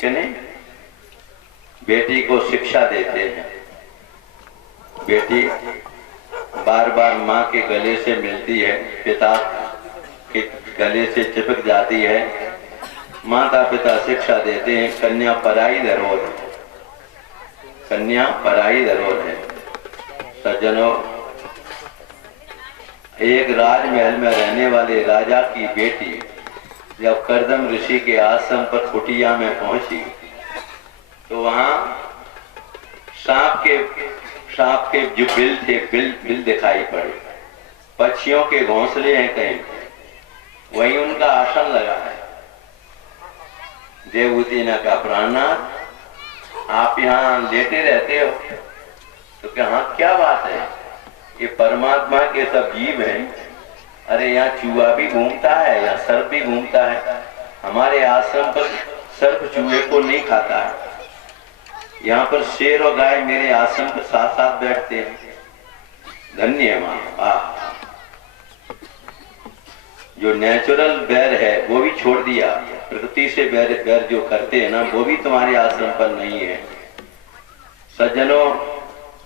ठीक है नहीं? बेटी को शिक्षा देते हैं, बेटी बार बार माँ के गले से मिलती है, पिता के गले से चिपक जाती है, माता पिता शिक्षा देते हैं कन्या पराई धरोहर है, कन्या पराई धरोहर है। सज्जनों, एक राजमहल में रहने वाले राजा की बेटी जब कर्दम ऋषि के आश्रम पर कुटिया में पहुंची तो वहां सांप के जो बिल थे, बिल दिखाई पड़े, पक्षियों के घोंसले हैं कहीं, वहीं उनका आसन लगा है। देवहूति ने कहा, प्राणनाथ आप यहाँ लेटे रहते हो? तो क्या, हाँ क्या बात है, ये परमात्मा के सब जीव हैं। अरे यहाँ चूहा भी घूमता है, यहाँ सर्प भी घूमता है, हमारे आश्रम पर सर्प चूहे को नहीं खाता है। यहाँ पर शेर और गाय मेरे आश्रम के साथ साथ बैठते हैं। धन्य है माँ। जो नेचुरल बैर है वो भी छोड़ दिया, प्रकृति से बैर जो करते हैं ना, वो भी तुम्हारे आश्रम पर नहीं है। सज्जनों,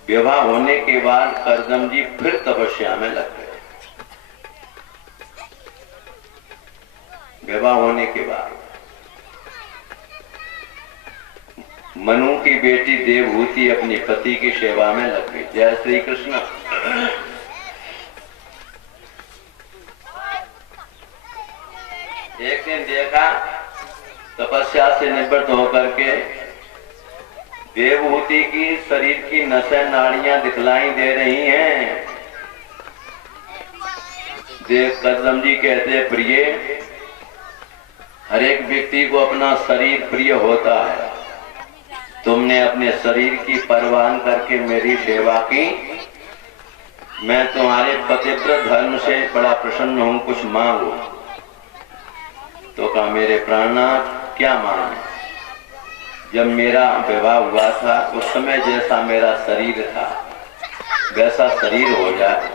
विवाह होने के बाद कर्दम जी फिर तपस्या में लग गए। विवाह होने के बाद मनु की बेटी देवहूति अपने पति की सेवा में लग गई। जय श्री कृष्ण। एक दिन देखा, तपस्या से निवृत्त होकर के देवहूति की शरीर की नसें नाड़ियां दिखलाई दे रही हैं। देव कर्दम जी कहते, प्रिय, हर एक व्यक्ति को अपना शरीर प्रिय होता है, तुमने अपने शरीर की परवाह करके मेरी सेवा की, मैं तुम्हारे पतिव्रत धर्म से बड़ा प्रसन्न हूं, कुछ मांगो। तो कहा, मेरे प्राणनाथ क्या मांगे? जब मेरा विवाह हुआ था उस समय जैसा मेरा शरीर था वैसा शरीर हो जाए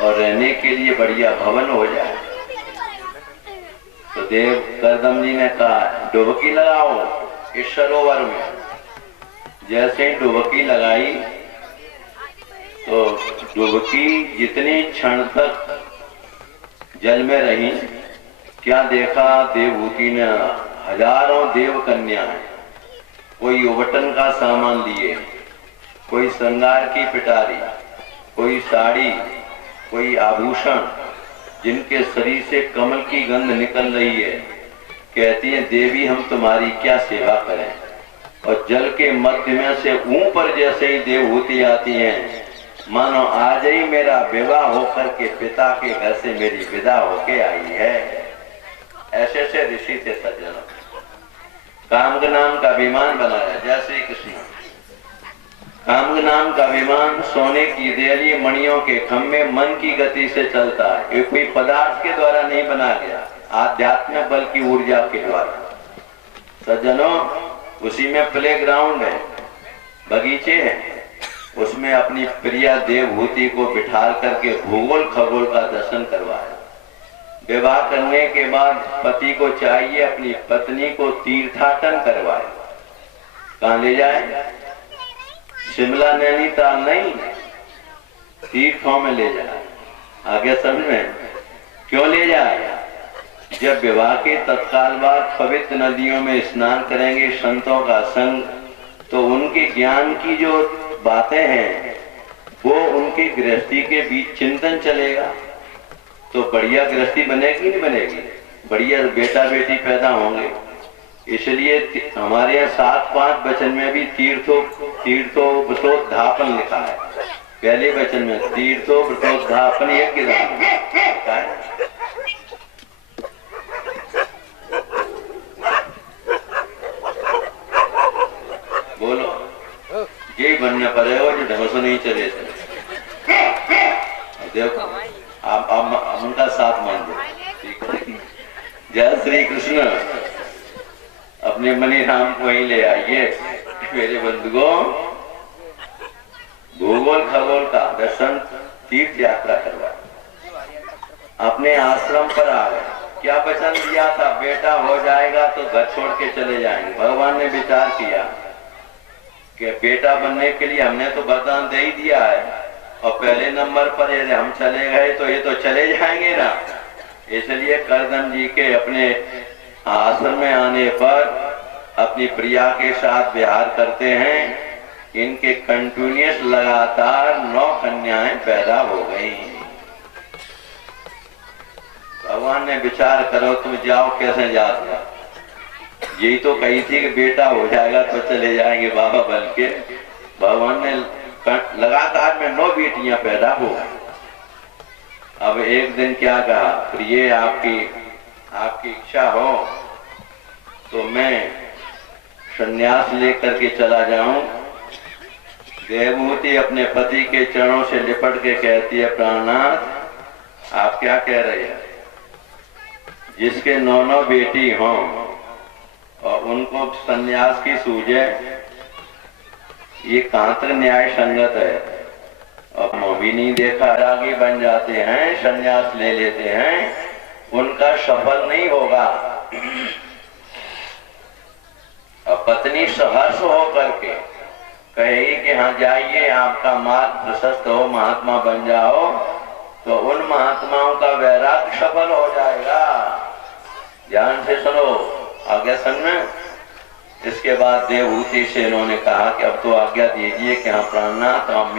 और रहने के लिए बढ़िया भवन हो जाए। तो देव कर्दम जी ने कहा, डुबकी लगाओ इस सरोवर में। जैसे ही डुबकी लगाई तो डुबकी जितनी क्षण तक जल में रही, क्या देखा, देवहूति ने हजारों देव कन्याएं, कोई उबटन का सामान लिए, कोई श्रृंगार की पिटारी, कोई साड़ी, कोई आभूषण, जिनके शरीर से कमल की गंध निकल रही है। कहती है, देवी हम तुम्हारी क्या सेवा करें। और जल के मध्य में से ऊपर जैसे ही देवहूति आती हैं, मानो आज ही मेरा विवाह होकर के पिता के घर से मेरी विदा होके आई है। ऐसे ऐसे ऋषि थे सज्जनों। कामग नाम का विमान बनाया। जय श्री कृष्ण। कामग नाम का विमान सोने की देली मणियों के खम्भे मन की गति से चलता है। ये कोई पदार्थ के द्वारा नहीं बना गया, आध्यात्मिक बल की ऊर्जा के द्वारा। सज्जनों, उसी में प्ले ग्राउंड है, बगीचे हैं, उसमें अपनी प्रिया देवहूति को बिठाल करके भूगोल खगोल का दर्शन करवाया। विवाह करने के बाद पति को चाहिए अपनी पत्नी को तीर्थाटन करवाए। कहाँ ले जाए? शिमला नैनीताल नहीं, तीर्थों में ले जाए। आगे समझ में? क्यों ले जाए? जब विवाह के तत्काल बाद पवित्र नदियों में स्नान करेंगे संतों का संग, तो उनके ज्ञान की जो बातें हैं वो उनकी गृहस्थी के बीच चिंतन चलेगा, तो बढ़िया गृहस्थी बनेगी नहीं बनेगी, बढ़िया बेटा बेटी पैदा होंगे। इसलिए हमारे यहाँ 7-5 वचन में भी तीर्थो व्रतोद्धापन लिखा है। पहले वचन में तीर्थो व्रतोद्धापन यज्ञ लिखा है। बोलो, यही बनना पड़ेगा जो ढंग से नहीं चले। देखो आप उनका साथ मान दो। जय श्री कृष्ण। अपने मनी राम को ही ले आइए मेरे बंधुओं। भूगोल खगोल का दर्शन, तीर्थ यात्रा करवा, अपने आश्रम पर आ गए। क्या वचन दिया था, बेटा हो जाएगा तो घर छोड़ के चले जाएंगे। भगवान ने विचार किया कि बेटा बनने के लिए हमने तो वरदान दे ही दिया है, और पहले नंबर पर यदि हम चले गए तो ये तो चले जाएंगे ना। इसलिए करदम जी के अपने आश्रम में आने पर अपनी प्रिया के साथ विहार करते हैं। इनके कंटिन्यूअस लगातार 9 कन्याएं पैदा हो गई। भगवान ने विचार करो तुम जाओ, कैसे जाते, यही तो कही थी कि बेटा हो जाएगा तो चले जाएंगे बाबा बन के। भगवान ने लगातार में 9 बेटियां पैदा हो गई। अब एक दिन क्या कहा, प्रिय आपकी इच्छा हो तो मैं संन्यास लेकर के चला जाऊं। देवहूति अपने पति के चरणों से लिपट के कहती है, प्राणनाथ आप क्या कह रहे हैं, जिसके 9 बेटी हों और उनको सन्यास की सूझे, ये कहां तक न्याय संगत है। अब मैं भी नहीं देखा, रागी बन जाते हैं, सन्यास ले लेते हैं, उनका सफल नहीं होगा। अब पत्नी सहर्ष हो करके कहेगी कि हाँ जाइए, आपका मार्ग प्रशस्त हो, महात्मा बन जाओ, तो उन महात्माओं का वैराग्य सफल हो जाएगा। ध्यान से सुनो, आज्ञा सुनना। इसके बाद देवहूति से इन्होंने कहा कि अब तो आज्ञा दीजिए कि हाँ प्राणनाथ, अब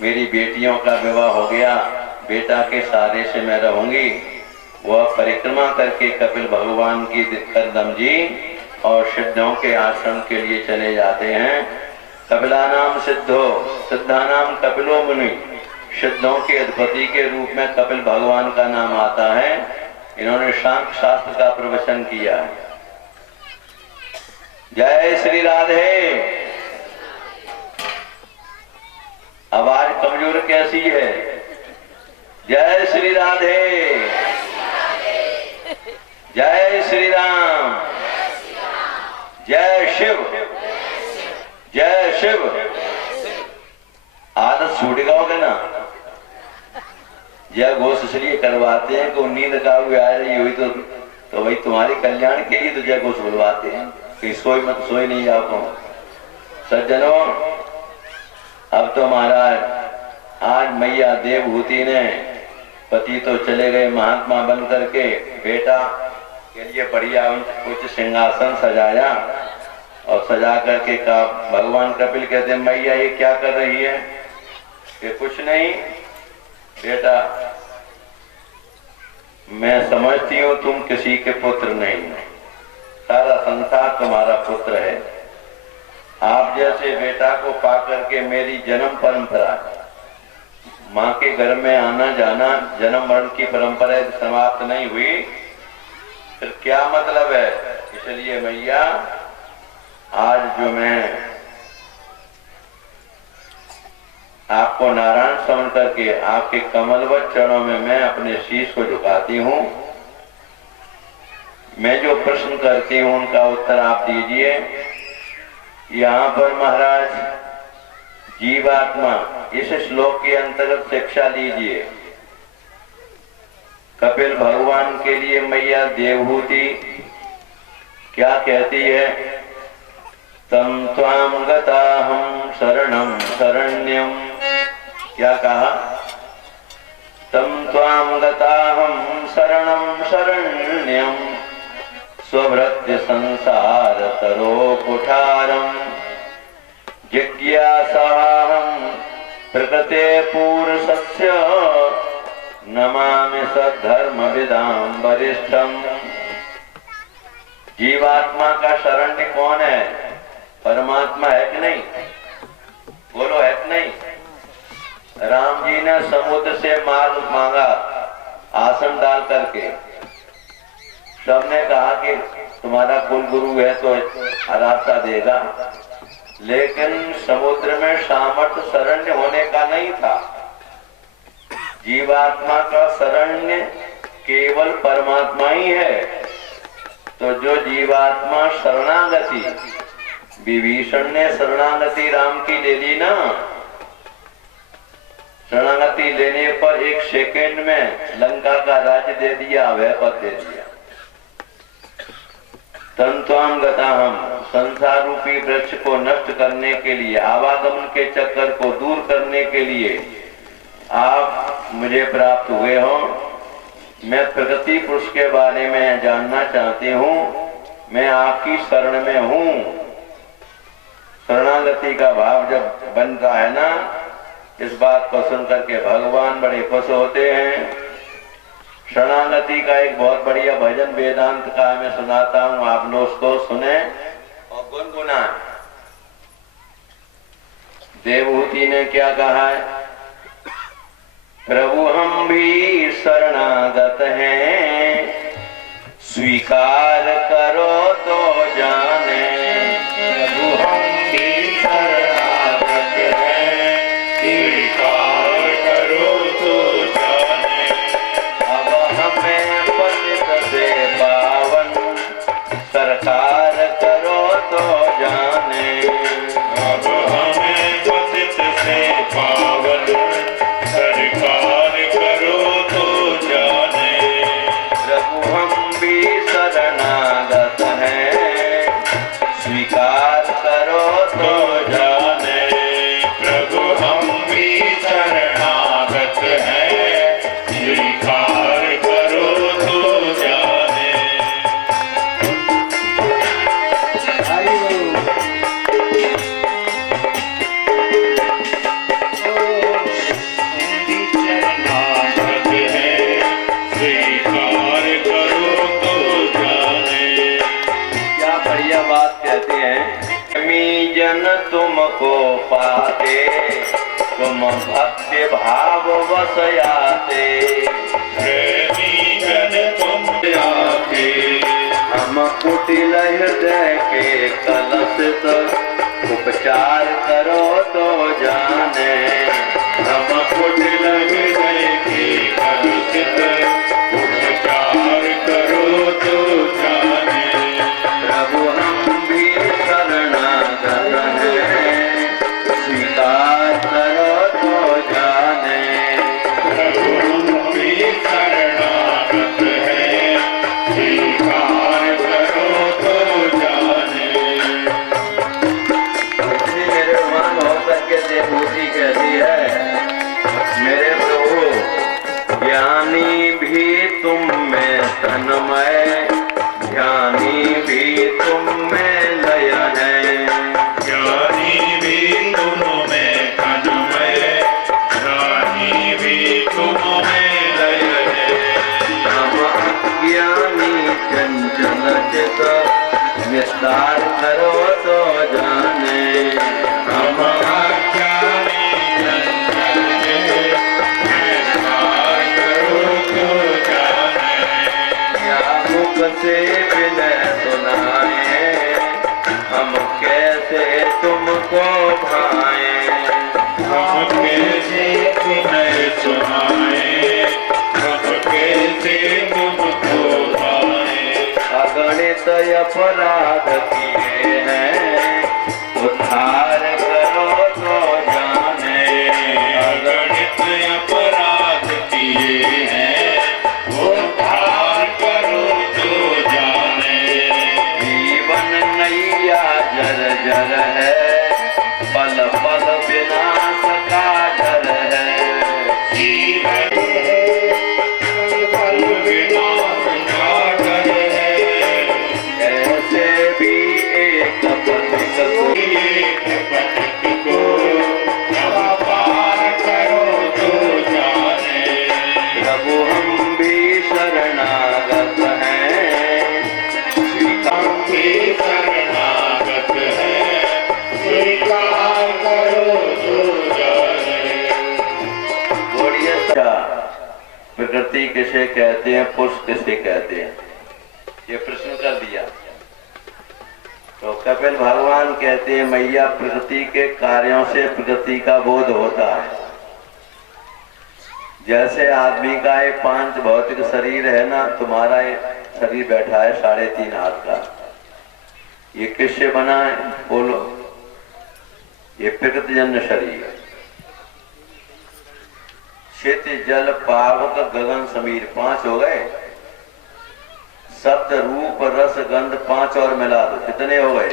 मेरी बेटियों का विवाह हो गया, बेटा के सहारे से मैं रहूंगी। वह परिक्रमा करके कपिल भगवान की करदम जी और सिद्धों के आश्रम के लिए चले जाते हैं। कपिला नाम सिद्धो, सिद्धा नाम कपिलो मुनि। सिद्धों के अधिपति के रूप में कपिल भगवान का नाम आता है। इन्होंने सांख्य शास्त्र का प्रवचन किया है। जय श्री राधे। आवाज कमजोर कैसी है? जय श्री राधे। जय श्री राम। जय शिव। जय शिव। आदत छूट गओगे ना, जय घोष इसलिए करवाते हैं कि नींद का हुई आ रही हुई तो भाई तुम्हारे कल्याण के लिए तो जय घोष बुलवाते हैं कि सोई मत, सोई नहीं जाओ तुम। सज्जनों, अब तो महाराज आज मैया देवहूति ने, पति तो चले गए महात्मा बन करके, बेटा के लिए बढ़िया कुछ सिंहासन सजाया और सजा करके कहा, भगवान कपिल कहते मैया ये क्या कर रही है? ये कुछ नहीं बेटा, मैं समझती हूँ तुम किसी के पुत्र नहीं, सारा संसार तुम्हारा पुत्र है। आप जैसे बेटा को पा करके मेरी जन्म परंपरा, माँ के घर में आना जाना, जन्म मरण की परंपरा समाप्त नहीं हुई, फिर क्या मतलब है? इसलिए मैया आज जो मैं आपको नारायण समझ करके आपके कमलवत चरणों में मैं अपने शीश को झुकाती हूँ। मैं जो प्रश्न करती हूँ उनका उत्तर आप दीजिए। यहाँ पर महाराज जीवात्मा, इस श्लोक के अंतर्गत शिक्षा लीजिए। कपिल भगवान के लिए मैया देवहूति क्या कहती है? तम त्वाम गताहं शरणं शरण्यम। क्या कहा? तम त्वाम गताहं शरणं शरण्यम स्वभृत्य संसार तरो कुठारम जिज्ञासाहं प्रकृते पुरुषस्य नमामि सद्धर्म विदाम वरिष्ठम। जीवात्मा का शरण्य कौन है? परमात्मा है कि नहीं? बोलो है कि नहीं? राम जी ने समुद्र से मार्ग मांगा आसन डाल करके, सबने कहा कि तुम्हारा कुल गुरु है तो रास्ता देगा, लेकिन समुद्र में सामर्थ्य शरण्य होने का नहीं था। जीवात्मा का शरण्य केवल परमात्मा ही है। तो जो जीवात्मा शरणागति, विभीषण ने शरणागति राम की ले ली ना, शरणागति लेने पर 1 सेकेंड में लंका का राज्य दे दिया, वैभव दे दिया। तंत्वाम गताहम, संसार रूपी वृक्ष को नष्ट करने के लिए, आवागमन के चक्कर को दूर करने के लिए आप मुझे प्राप्त हुए हो। मैं प्रगति पुरुष के बारे में जानना चाहती हूँ, मैं आपकी शरण में हूँ। शरणागति का भाव जब बनता है ना, इस बात को सुनकर के भगवान बड़े खुश होते हैं। शरणागति का एक बहुत बढ़िया भजन वेदांत का मैं सुनाता हूँ, आप लोग उसको सुने और गुनगुनाएं। देवहूति ने क्या कहा है? प्रभु हम भी शरणागत हैं, स्वीकार करो तो जाने। प्रभु हम भी शरणागत हैं, स्वीकार करो तो जाने। अब हमें पतित से पावन, सरकार करो तो जाने। अब हमें पतित से पावन, सरकार करो तो जाने। प्रभु हम भी शरणागत हैं, स्वीकार करो तो जाने। प्रभु हम भी शरणागत हैं, स्वीकार करो तो जाने। शरणागत हैं, स्वीकार करो तो जाने। क्या बढ़िया बात कहते हैं। मी जन तुमको पाते, तुम भक्ति भाव वस आते। प्रेमी जन तुम आते, हम कुटिल हृदय के कलशित, उपचार करो तो जाने। हम कुटिल हृदय के कलुषित, उपचार करो तो जाने। प्रभु हम भी शरणागत हैं, स्वीकार करो तो जाने। प्रभु हम भी शरणागत हैं, स्वीकार करो तो जाने। इसलिए मेरे मान होकर के देवहूति कहती है, मेरे प्रभु ज्ञानी भी तुम में तन्मय, ध्यानी भी तुम में लय है। ज्ञानी भी तुम में तन्मय, ध्यानी भी तुम में लय है। हम अज्ञानी चंचल चित, विस्तार करो तो जाने। हम अज्ञानी चंचल चित, विस्तार करो तो जाने। क्या मुख से विनय सुनाए, हम कैसे तुमको भाए। हम कैसे तुम्हें सुनाए, हम कैसे तुमको भाए। अगणित अपराध किए हैं, उद्धार करो तो जाने। अगणित अपराध किए हैं, उद्धार करो तो जाने। जीवन नैया जर जर है, पल पल विनाश का डर है। जीवन पल विनाश का डर है। ऐसे भी एक पथिक को, एक पथिक को अब पार करो तो जाने। प्रभु हम भी शरणागत हैं, स्वीकार। हम भी शरणागत हैं, स्वीकार करो तो जाने। बोलिए सा, प्रकृति किसे कहते हैं, पुरुष किसे कहते हैं, ये प्रश्न कर दिया। तो कपिल भगवान कहते हैं, मैया प्रकृति के कार्यों से प्रकृति का बोध होता है। जैसे आदमी का एक 5 भौतिक शरीर है ना, तुम्हारा एक शरीर बैठा है 3.5 हाथ का, ये किससे बना है बोलो? ये प्रकृतिजन्य शरीर। क्षित जल पावक गगन समीर, 5 हो गए। शब्द रूप रस गंध 5 और मिला दो, कितने हो गए?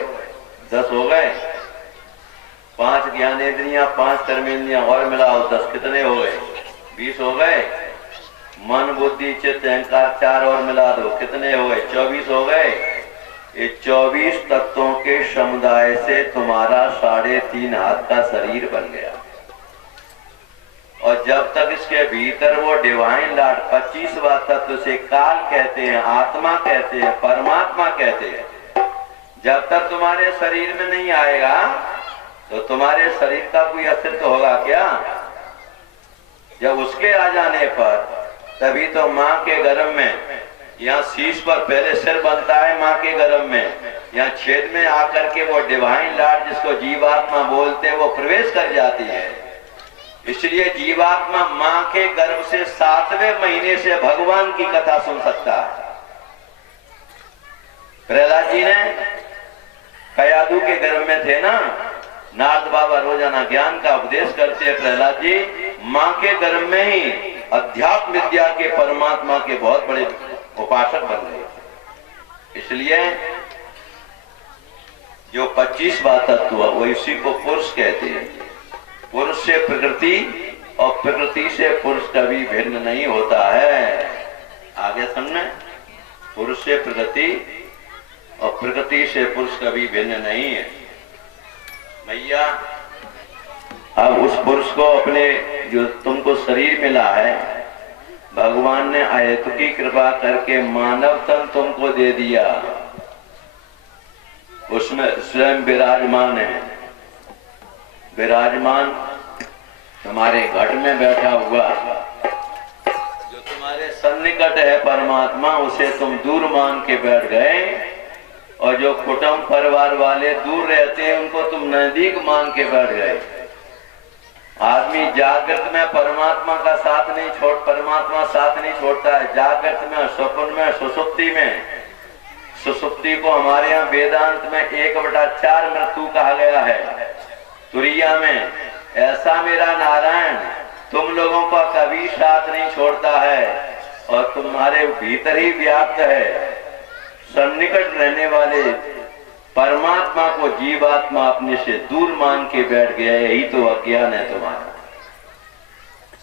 10 हो गए। 5 ज्ञानेंद्रियां 5 कर्मेंद्रियां और मिलाओ 10, कितने हो गए? 20 हो गए। मन बुद्धि चित्त अहंकार 4 और मिला दो, कितने हो गए? 24 हो गए। ये 24 तत्वों के समुदाय से तुम्हारा 3.5 हाथ का शरीर बन गया। और जब तक इसके भीतर वो डिवाइन लॉर्ड 25वां तत्व से काल कहते हैं, आत्मा कहते हैं, परमात्मा कहते हैं, जब तक तुम्हारे शरीर में नहीं आएगा तो तुम्हारे शरीर का कोई अस्तित्व होगा क्या? जब उसके आ जाने पर तभी तो माँ के गर्भ में, यहाँ शीश पर पहले सिर बनता है माँ के गर्भ में, यहाँ छेद में आकर के वो डिवाइन लॉर्ड जिसको जीवात्मा बोलते हैं वो प्रवेश कर जाती है। इसलिए जीवात्मा माँ के गर्भ से 7वें महीने से भगवान की कथा सुन सकता है। प्रहलाद जी ने कयादू के गर्भ में थे ना, नारद बाबा रोजाना ज्ञान का उपदेश करते हैं। प्रहलाद जी माँ के गर्भ में ही अध्यात्म विद्या के परमात्मा के बहुत बड़े उपासक बन गए। इसलिए जो 25वां तत्व वो इसी को पुरुष कहते हैं। पुरुष से प्रकृति और प्रकृति से पुरुष कभी भिन्न नहीं होता है। आगे समझे, पुरुष से प्रकृति और प्रकृति से पुरुष कभी भिन्न नहीं है। मैया अब उस पुरुष को अपने जो तुमको शरीर मिला है, भगवान ने अहेतु की कृपा करके मानव तन तुमको दे दिया, उसमें स्वयं विराजमान है। विराजमान तुम्हारे घट में बैठा हुआ जो तुम्हारे सन्निकट है परमात्मा, उसे तुम दूर मान के बैठ गए, और जो कुटुंब परिवार वाले दूर रहते हैं उनको तुम नजदीक मान के बैठ गए। आदमी जागृत में परमात्मा का साथ नहीं परमात्मा साथ नहीं छोड़ता है। जागृत में, स्वप्न में, सुसुप्ति में। सुसुप्ति को हमारे यहाँ वेदांत में 1/4 मृत्यु कहा गया है। तुरिया में ऐसा मेरा नारायण तुम लोगों का कभी साथ नहीं छोड़ता है और तुम्हारे भीतर ही व्याप्त है। सन्निकट रहने वाले परमात्मा को जीवात्मा अपने से दूर मान के बैठ गया, यही तो अज्ञान है तुम्हारा।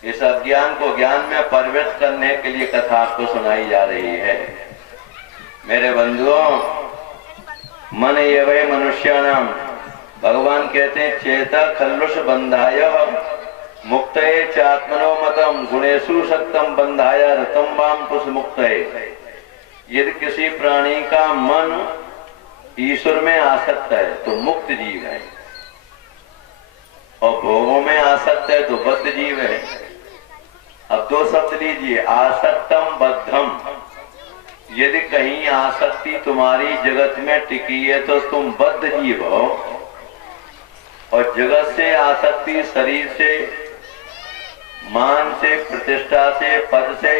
इस अज्ञान को ज्ञान में परिवर्तित करने के लिए कथा आपको सुनाई जा रही है। मेरे बंधुओं, मन ये वही मनुष्याणाम, भगवान कहते हैं चेता खल्लुष बंधाय मुक्तये चात्मनो मतम गुणेशु सक्तम बंधाय रतम वाम पुष मुक्तये। यदि किसी प्राणी का मन ईश्वर में आसक्त है तो मुक्त जीव है, और भोगों में आसक्त है तो बद्ध जीव है। अब 2 शब्द लीजिए, आसक्तम बद्धम। यदि कहीं आसक्ति तुम्हारी जगत में टिकी है तो तुम बद्ध जीव हो, और जगत से आसक्ति शरीर से, मान से, प्रतिष्ठा से, पद से,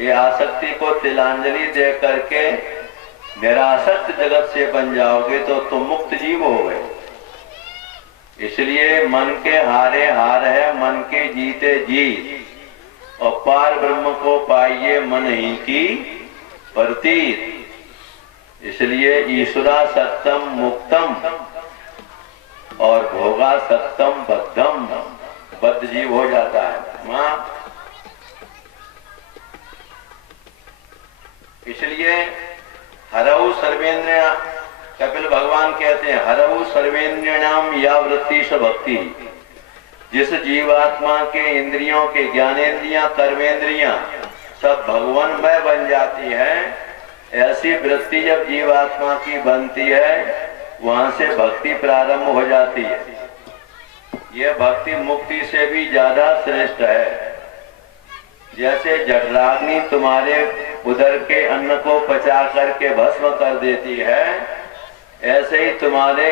ये आसक्ति को तिलांजलि दे करके निरासक्त जगत से बन जाओगे तो तुम मुक्त जीव हो गए। इसलिए मन के हारे हार है, मन के जीते जीत, और पार ब्रह्म को पाइए मन ही की प्रतीत। इसलिए ईश्वरा सत्यम मुक्तम और भोगा सत्यम बद्धम, बद्ध जीव हो जाता है। मां इसलिए हरऊ सर्वेन्द्रिय, कपिल भगवान कहते हैं हरऊ सर्वेन्द्रियाणाम या वृत्ति स भक्ति। जिस जीवात्मा के इंद्रियों के ज्ञानेन्द्रियां, कर्मेंद्रियां सब भगवानमय बन जाती है, ऐसी वृत्ति जब जीवात्मा की बनती है वहां से भक्ति प्रारंभ हो जाती है। यह भक्ति मुक्ति से भी ज्यादा श्रेष्ठ है। जैसे जठराग्नि तुम्हारे उदर के अन्न को पचा करके भस्म कर देती है, ऐसे ही तुम्हारे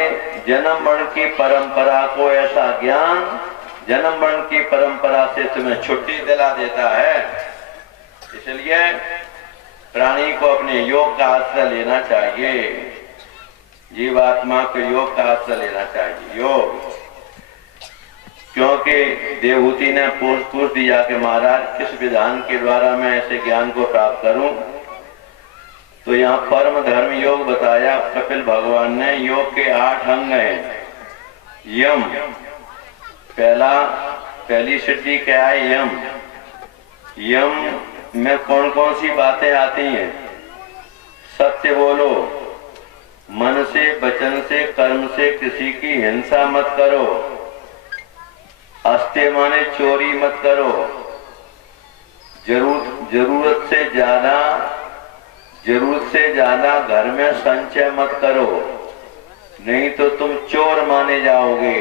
जन्म मरण की परंपरा को ऐसा ज्ञान जन्म मरण की परंपरा से तुम्हें छुट्टी दिला देता है। इसलिए प्राणी को अपने योग का आश्रय लेना चाहिए, जीवात्मा को योग का आश्रय लेना चाहिए। योग क्योंकि देवहूति ने पूछ दिया कि महाराज किस विधान के द्वारा मैं ऐसे ज्ञान को प्राप्त करूं, तो यहाँ परम धर्म योग बताया कपिल भगवान ने। योग के 8 अंग हैं। यम, पहली सिद्धि क्या है? यम। यम में कौन कौन सी बातें आती हैं? सत्य बोलो, मन से, वचन से, कर्म से किसी की हिंसा मत करो, अस्ते माने चोरी मत करो, जरूरत से ज्यादा घर में संचय मत करो, नहीं तो तुम चोर माने जाओगे।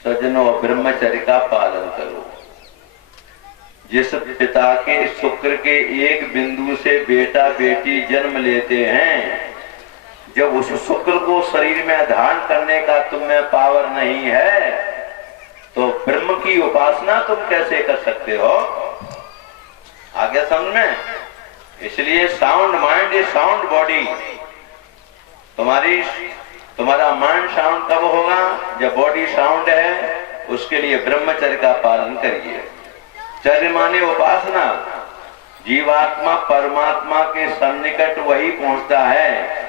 सज्जनों, ब्रह्मचर्य का पालन करो। जिस पिता के शुक्र के एक बिंदु से बेटा बेटी जन्म लेते हैं, जब उस शुक्र को शरीर में धारण करने का तुम में पावर नहीं है, तो ब्रह्म की उपासना तुम कैसे कर सकते हो? आगे समझ में? इसलिए sound mind is sound body. तुम्हारा माइंड साउंड कब होगा? जब बॉडी साउंड है। उसके लिए ब्रह्मचर्य का पालन करिए। चर्य माने उपासना। जीवात्मा परमात्मा के सन्निकट वही पहुंचता है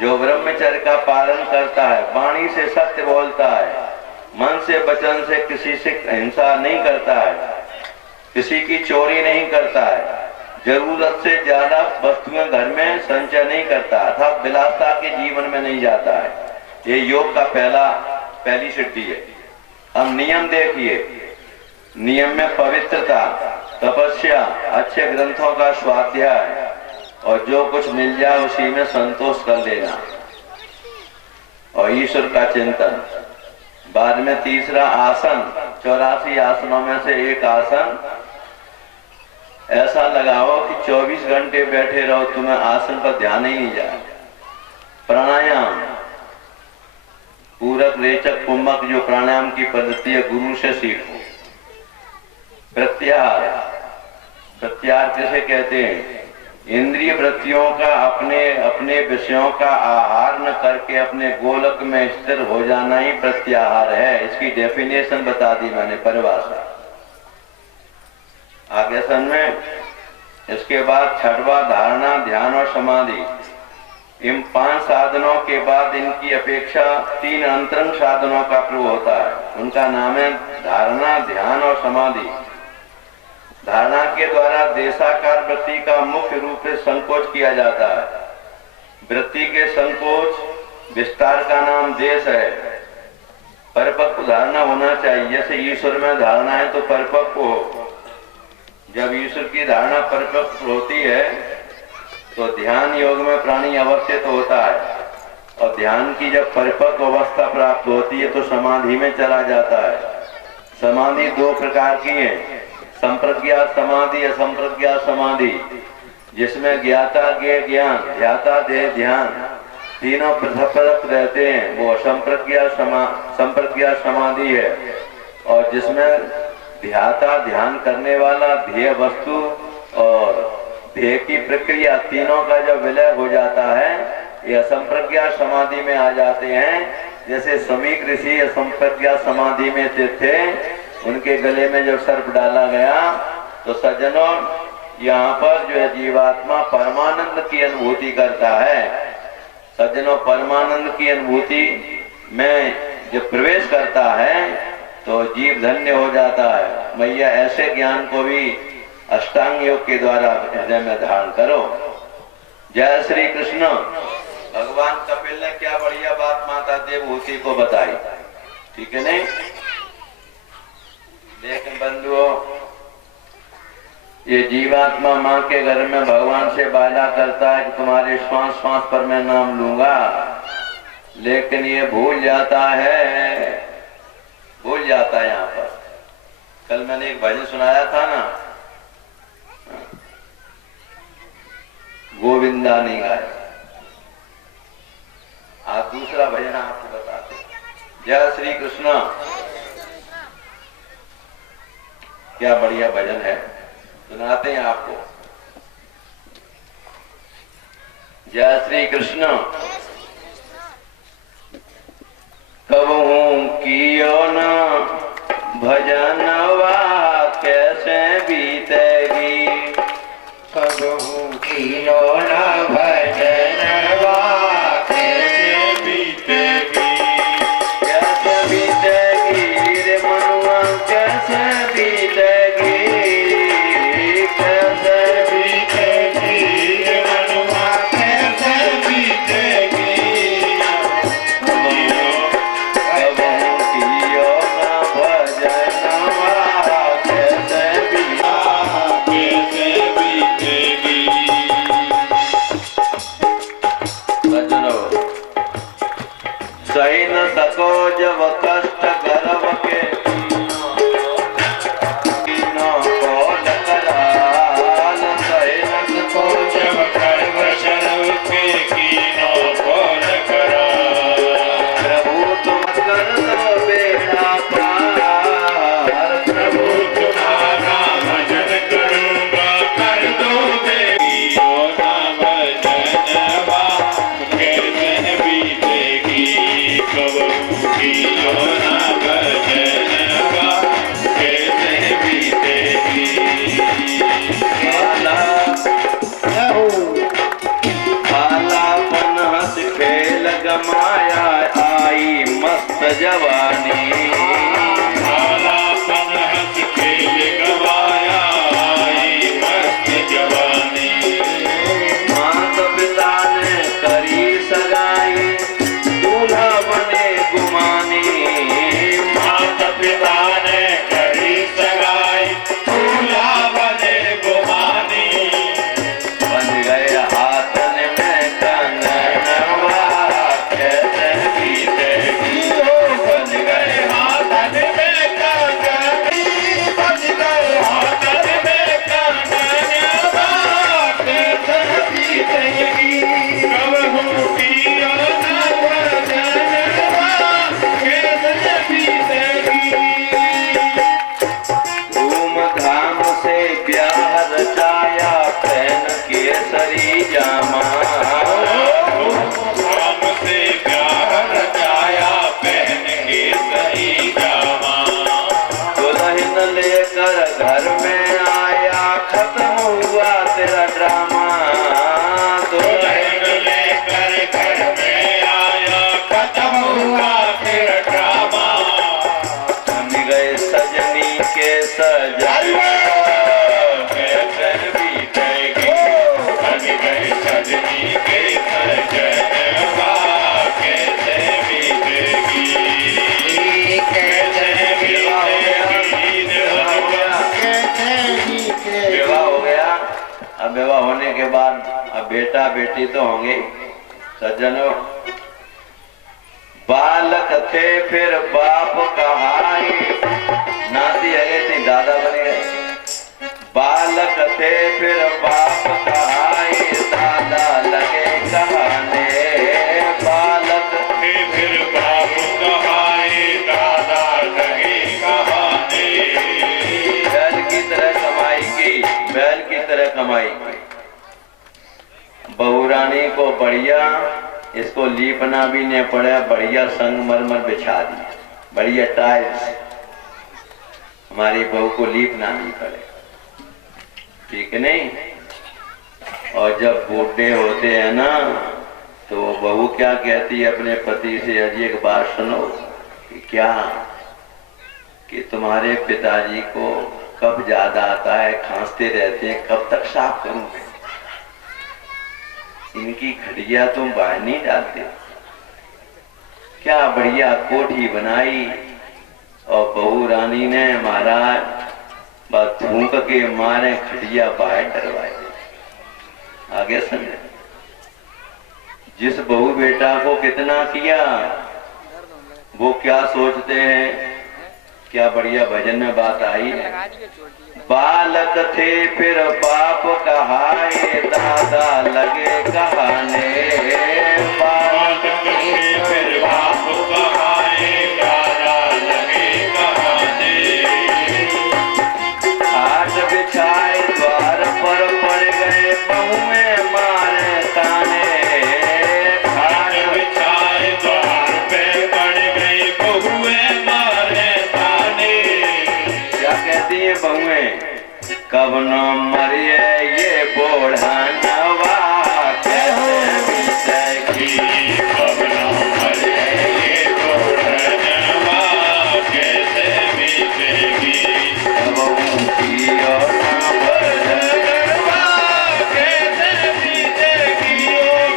जो ब्रह्मचर्य का पालन करता है, वाणी से सत्य बोलता है, मन से वचन से किसी से हिंसा नहीं करता है, किसी की चोरी नहीं करता है, जरूरत से ज्यादा वस्तुएं घर में संचय नहीं करता अर्थात विलासता के जीवन में नहीं जाता है। ये योग का पहली सिद्धि है। अब नियम देखिए। नियम में पवित्रता, तपस्या, अच्छे ग्रंथों का स्वाध्याय और जो कुछ मिल जाए उसी में संतोष कर लेना और ईश्वर का चिंतन। बाद में तीसरा आसन, 84 आसनों में से एक आसन ऐसा लगाओ कि 24 घंटे बैठे रहो, तुम्हें आसन पर ध्यान ही नहीं जाए। प्राणायाम, पूरक, रेचक, कुंभक जो प्राणायाम की पद्धति है गुरु से सीखो। प्रत्याहार, प्रत्याहार किसे कहते हैं? इंद्रिय वृत्तियों का अपने विषयों का आहार न करके अपने गोलक में स्थिर हो जाना ही प्रत्याहार है। इसकी डेफिनेशन बता दी मैंने, परिभाषा। आगे समझ में? इसके बाद छठवां धारणा, ध्यान और समाधि। इन 5 साधनों के बाद इनकी अपेक्षा 3 अंतरंग साधनों का प्रयोग होता है। उनका नाम है धारणा, ध्यान और समाधि। धारणा के द्वारा देशाकार वृत्ति का मुख्य रूप से संकोच किया जाता है। वृत्ति के संकोच विस्तार का नाम देश है। परिपक्व धारणा होना चाहिए। जैसे ईश्वर में धारणा है तो परिपक्व हो। जब ईश्वर की धारणा परिपक्व होती है तो ध्यान योग में प्राणी अवस्थित होता है और ध्यान की जब परिपक्व अवस्था प्राप्त होती है तो समाधि में चला जाता है। समाधि 2 प्रकार की है, संप्रज्ञात समाधि, असंप्रज्ञात समाधि, जिसमें ज्ञाता ज्ञेय ज्ञान, ध्याता देह ध्येय तीनों पृथक रहते हैं, वो संप्रज्ञात समाधि है। और जिसमें ध्याता ध्यान करने वाला, ध्येय वस्तु और ध्येय की प्रक्रिया तीनों का जब विलय हो जाता है, ये असंप्रज्ञात समाधि में आ जाते हैं। जैसे समीक ऋषि असंप्रज्ञात समाधि में थे, उनके गले में जब सर्प डाला गया तो सज्जनों यहाँ पर जो है जीवात्मा परमानंद की अनुभूति करता है। सज्जनों, परमानंद की अनुभूति में जब प्रवेश करता है तो जीव धन्य हो जाता है। मैया ऐसे ज्ञान को भी अष्टांग योग के द्वारा हृदय में धारण करो। जय श्री कृष्ण। भगवान कपिल ने क्या बढ़िया बात माता देवहूति को बताई, ठीक है नहीं? लेकिन बंधुओं, ये जीवात्मा माँ के घर में भगवान से वादा करता है कि तुम्हारे श्वास श्वास पर मैं नाम लूंगा, लेकिन ये भूल जाता है यहाँ पर। कल मैंने एक भजन सुनाया था ना, गोविंदा नहीं गाया। आज दूसरा भजन आपको बताते हैं। जय श्री कृष्ण। क्या बढ़िया भजन है, सुनाते हैं आपको। जय श्री कृष्ण। कबहू कियो न भजनवा कैसे बीतेगी। कबहू कीनो न भजनवा कैसे बीतेगी। कैसे बीतेगी रे मनुआ कैसे बीतेगी। कैसे बीतेगी रे मनुआ कैसे बीतेगी। कबहू कियो न भजनवा कैसे कैसे बीतेगी। भजनो सही न सको जब कष्ट गर्भ के कीनो को टकराल। सही न सको जब गर्भ शरव के कीनो खोल करा। प्रभु तुम कर दो बेड़ा पार। प्रभु तुम्हारा भजन करूंगा कर दो बेगियो ना भजनवा कैसे बीतेगी। कबहू कियो ना भजनवा कैसे बीतेगी। आलापन हंस खेल गमाया आई मस्त जवानी। आलापन हंस खेल गवाया आई मस्त जवानी। मात पिता ने करी सगाई दूल्हा बने गुमानी। मात पिता ने करी सगाई दूल्हा बने गुमानी। बन गए हाथन में कंगनवा कैसे बीतेगी। बन गए हाथन में कंगन। बन गए हाथन में कंगनवा कैसे बीतेगी। कबहू कियो ना भजनवा कैसे बीतेगी। धूमधाम से ब्याह रचाया पहन केसरी जामा। राम से प्यार रचाया पहन के सही जामा। दुल्हन लेकर घर में आया खत्म हुआ तेरा ड्रामा। दुल्हन लेकर घर में आया खत्म हुआ फिर ड्रामा। थम गए सजनी के सजन कैसे बीतेगी। बन गए सजनी के सजनवा कैसे बीतेगी। कैसे बीतेगी दुल्हनवा कैसे बीतेगी। विवाह हो गया। अब विवाह होने के बाद अब बेटा बेटी तो होंगे। सज्जनों बालक थे फिर बाप कहाई। नाती है थी दादा बन गए। बालक थे फिर बाप कहाई दादा लगे कहाने। बालक फिर बाप कहाए दादा लगे कहाने। बैल की तरह कमाई की। बैल की तरह कमाई की। बहू रानी को बढ़िया इसको लीपना भी नहीं पड़ा। बढ़िया संगमरमर बिछा दी। बढ़िया टाइल्स। हमारी बहू को लीपना नहीं पड़े। ठीक नहीं। और जब बूढ़े होते हैं ना तो वो बहू क्या कहती है अपने पति से। अजी एक बात सुनो कि क्या कि तुम्हारे पिताजी को कब ज्यादा आता है खांसते रहते हैं कब तक साफ करूंगे। इनकी खड़िया तुम बाहर नहीं डालते। क्या बढ़िया कोठी बनाई और बहू रानी ने महाराज बस थूक के मारे खड़िया बाहर डरवाए। आगे समझे। जिस बहू बेटा को कितना किया वो क्या सोचते हैं। क्या बढ़िया भजन में बात आई है। बालक थे फिर बाप कहाए दादा लगे कहाने। बालक थे फिर बाप कहाए दादा लगे कहाने। खाट बिछाए द्वार पर पड़ गए बहुएं मारे ताने। खाट बिछाए द्वार पे पड़ गई बहुएं मारे ताने। न मरिए ये बोढ़नवा कैसे बीतेगी। कब न मरे ये बुढ़नवा कैसे बीतेगी। कबहू कियो ना भजनवा कैसे बीतेगी।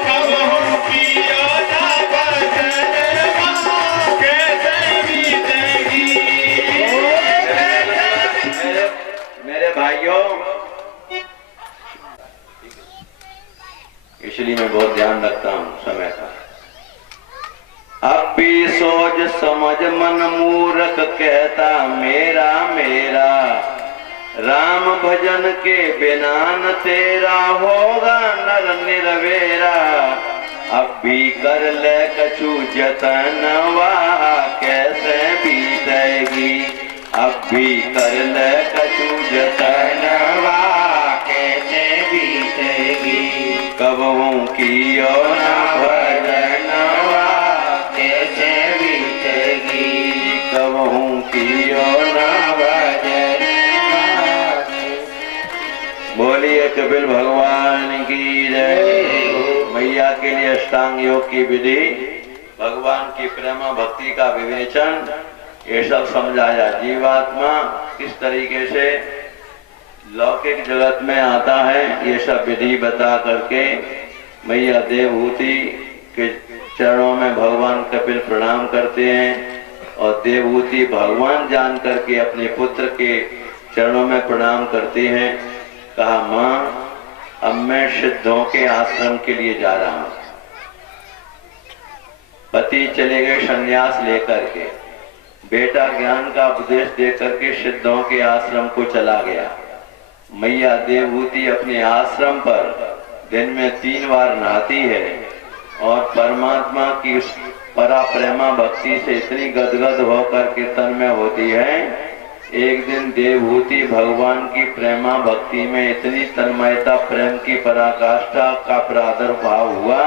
कब हम किया ना भजनवा कैसे बीतेगी। मेरे भाइयों, इसलिए मैं बहुत ध्यान रखता हूं समय का। अब भी सोच समझ मन मूर्ख कहता मेरा मेरा, राम भजन के बिना न तेरा होगा नर निर्वेरा। अब भी कर ले कछु जतनवा कैसे बीतेगी। अब भी कर ले कछु जतनवा कैसे बीतेगी। कबहू कियो ना भजनवा कैसे बीतेगी। कबहू कियो ना भजनवा बोलिए कपिल भगवान की जय। मैया के लिए अष्टांग योग की विधि, भगवान की प्रेम भक्ति का विवेचन, ये सब समझाया। जीवात्मा किस तरीके से लौकिक जगत में आता है, ये सब विधि बता करके मैया देवहूति के चरणों में भगवान कपिल प्रणाम करते हैं। और देवहूति भगवान जान करके अपने पुत्र के चरणों में प्रणाम करते हैं। कहा माँ, अब मैं सिद्धों के आश्रम के लिए जा रहा हूं। पति चले गए संन्यास लेकर के, बेटा ज्ञान का उपदेश देकर के सिद्धों के आश्रम को चला गया। मैया देवहूति अपने आश्रम पर दिन में 3 बार नहाती है और परमात्मा की उस परा प्रेमा भक्ति से इतनी गदगद होकर के तन में होती है। एक दिन देवहूति भगवान की प्रेमा भक्ति में इतनी तन्मयता, प्रेम की पराकाष्ठा का प्रादुर्भाव हुआ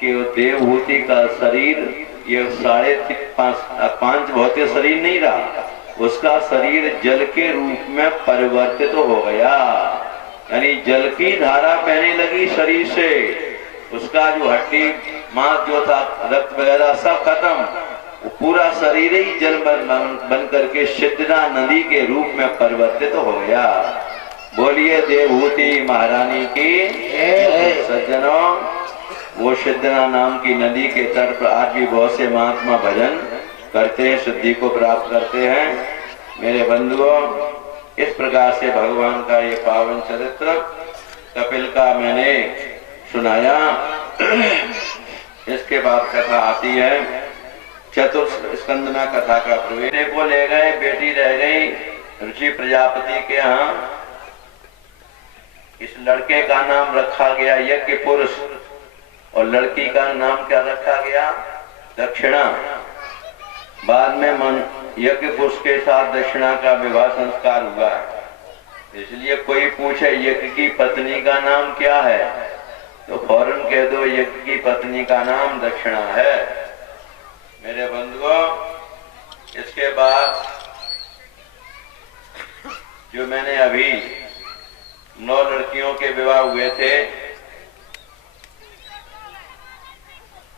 कि वो देवहूति का शरीर ये 5.5 भौतिक शरीर नहीं रहा, उसका शरीर जल के रूप में परिवर्तित हो गया। यानी जल की धारा बहने लगी शरीर से। उसका जो हड्डी मांस जो था, रक्त वगैरह सब खत्म, वो पूरा शरीर ही जल बन करके सिद्धना नदी के रूप में परिवर्तित हो गया। बोलिए देवहूति महारानी की सज्जनों, वो सिद्धना नाम की नदी के तट पर आज भी बहुत से महात्मा भजन करते हैं, सिद्धि को प्राप्त करते हैं। मेरे बंधुओं, इस प्रकार से भगवान का ये पावन चरित्र कपिल का मैंने सुनाया। इसके बाद कथा आती है चतुर्थ स्कंद में। कथा का प्रवेश को ले गए, बेटी रह गई ऋषि प्रजापति के यहाँ। इस लड़के का नाम रखा गया यज्ञ पुरुष और लड़की का नाम क्या रखा गया, दक्षिणा। बाद में यज्ञ पुरुष के साथ दक्षिणा का विवाह संस्कार हुआ। इसलिए कोई पूछे यज्ञ की पत्नी का नाम क्या है, तो फौरन कह दो यज्ञ की पत्नी का नाम दक्षिणा है। मेरे बंधुओं, इसके बाद जो मैंने अभी 9 लड़कियों के विवाह हुए थे,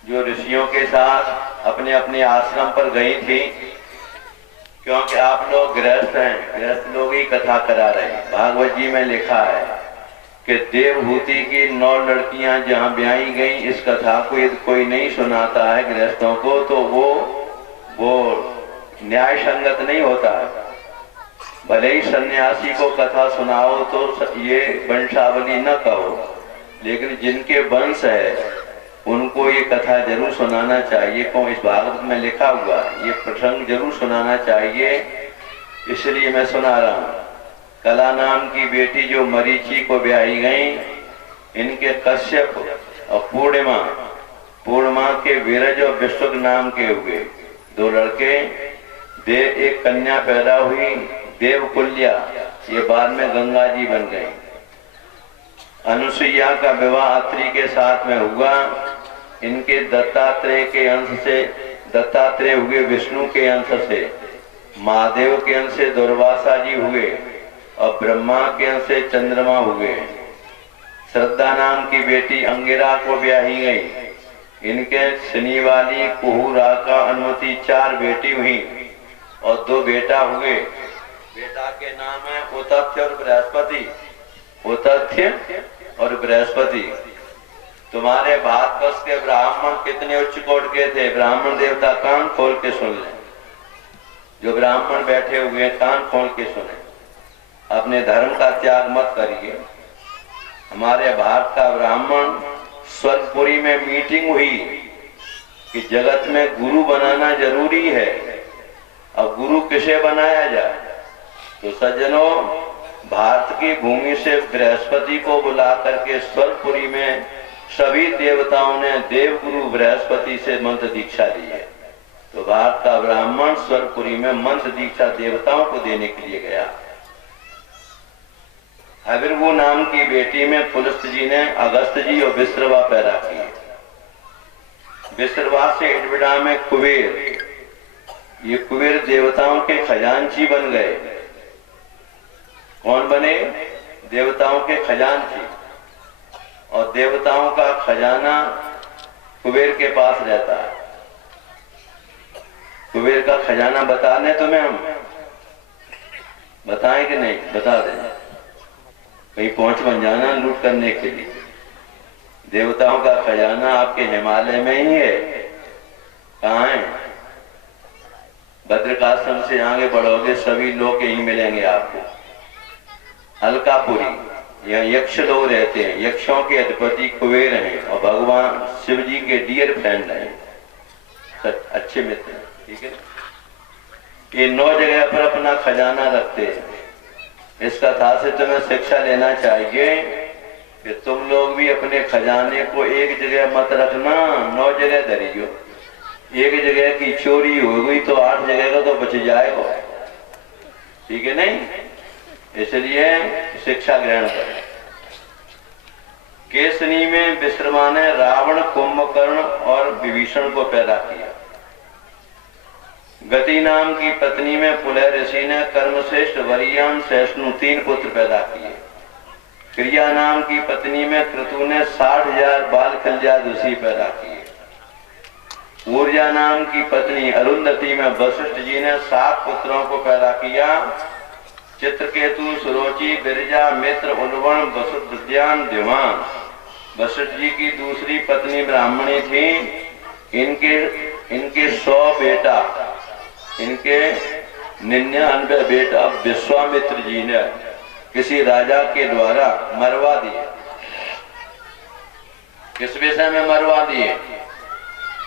जो ऋषियों के साथ अपने अपने आश्रम पर गई थी, क्योंकि आप लोग गृहस्थ हैं, गृहस्थ लोग ही कथा करा रहे हैं। भागवत जी में लिखा है कि देवहूति की 9 लड़कियां जहां ब्याही गई, इस कथा को यदि कोई नहीं सुनाता है गृहस्थों को, तो वो न्याय संगत नहीं होता है। भले ही सन्यासी को कथा सुनाओ तो ये वंशावली न कहो, लेकिन जिनके वंश है उनको ये कथा जरूर सुनाना चाहिए। क्यों, इस भागवत में लिखा हुआ ये प्रसंग जरूर सुनाना चाहिए, इसलिए मैं सुना रहा हूँ। कला नाम की बेटी जो मरीचि को ब्याही गई, इनके कश्यप और पूर्णिमा के वीरज और विश्वक नाम के हुए 2 लड़के। एक कन्या पैदा हुई देवकुल्या, ये बाद में गंगा जी बन गई। अनुसुईया का विवाह अत्रि के साथ में हुआ। इनके दत्तात्रेय के अंश से, दत्तात्रेय हुए विष्णु के अंश से, महादेव के अंश से दुर्वासा जी हुए। और ब्रह्मा के अंश से चंद्रमा हुए। श्रद्धा नाम की बेटी अंगिरा को ब्याही गई। इनके शनि वाली कुहूरा का अनुमति 4 बेटी हुई और 2 बेटा हुए। बेटा के नाम है उतथ्य और बृहस्पति। उतथ्य और बृहस्पति। तुम्हारे भारतवर्ष के ब्राह्मण कितने उच्च कोट के थे? ब्राह्मण देवता कान खोल के सुन लें। जो ब्राह्मण बैठे हुए हैं कान खोल के सुने, अपने धर्म का त्याग मत करिए। हमारे भारत का ब्राह्मण स्वर्गपुरी में मीटिंग हुई कि जगत में गुरु बनाना जरूरी है। अब गुरु किसे बनाया जाए? तो सज्जनों, भारत की भूमि से बृहस्पति को बुला करके स्वर्गपुरी में सभी देवताओं ने देवगुरु बृहस्पति से मंत्र दीक्षा ली है। तो भारत का ब्राह्मण स्वर्गपुरी में मंत्र दीक्षा देवताओं को देने के लिए गया। हविर्भू नाम की बेटी में पुलस्त जी ने अगस्त जी और विश्रवा पैदा किए। विश्रवा से इडविडा में कुबेर, ये कुबेर देवताओं के खजांची बन गए। कौन बने? देवताओं के खजांची। और देवताओं का खजाना कुबेर के पास रहता है। कुबेर का खजाना बता दें तुम्हें, हम बताएं कि नहीं? बता दें, कहीं पहुंच बन जाना लूट करने के लिए। देवताओं का खजाना आपके हिमालय में ही है। कहाँ है? भद्रकाश्रम से आगे बढ़ोगे सभी लोग यही मिलेंगे आपको। अलकापुरी, यहाँ यक्ष लोग रहते हैं। यक्षों के अधिपति कुबेर हैं और भगवान शिव जी के डियर फ्रेंड हैं, अच्छे मित्र हैं। ठीक है, ये 9 जगह पर अपना खजाना रखते हैं। इस कथा से तुम्हें शिक्षा लेना चाहिए कि तुम लोग भी अपने खजाने को एक जगह मत रखना, 9 जगह धरियो। एक जगह की चोरी हो गई तो 8 जगह का तो बच जाएगा। ठीक है नहीं? इसलिए शिक्षा ग्रहण करें। केसनी में विश्रमा ने रावण, कुंभकर्ण और विभीषण को पैदा किया। गति नाम की पत्नी में पुलह ऋषि ने कर्मश्रेष्ठ, वरियान, सहिष्णु 3 पुत्र पैदा किए। क्रिया नाम की पत्नी में क्रतु ने 60,000 बाल कल्याण ऋषि पैदा किए। ऊर्जा नाम की पत्नी अरुंधति में वशिष्ठ जी ने 7 पुत्रों को पैदा किया। चित्रकेतु, सुरोचि, बिरजा, मित्र, उलवण, वसुद्यान, द्युमान। वशिष्ठ जी की दूसरी पत्नी ब्राह्मणी थी। इनके 100 बेटा, इनके 99 बेटा विश्वामित्र जी ने किसी राजा के द्वारा मरवा दिए। किस विषय में मरवा दिए?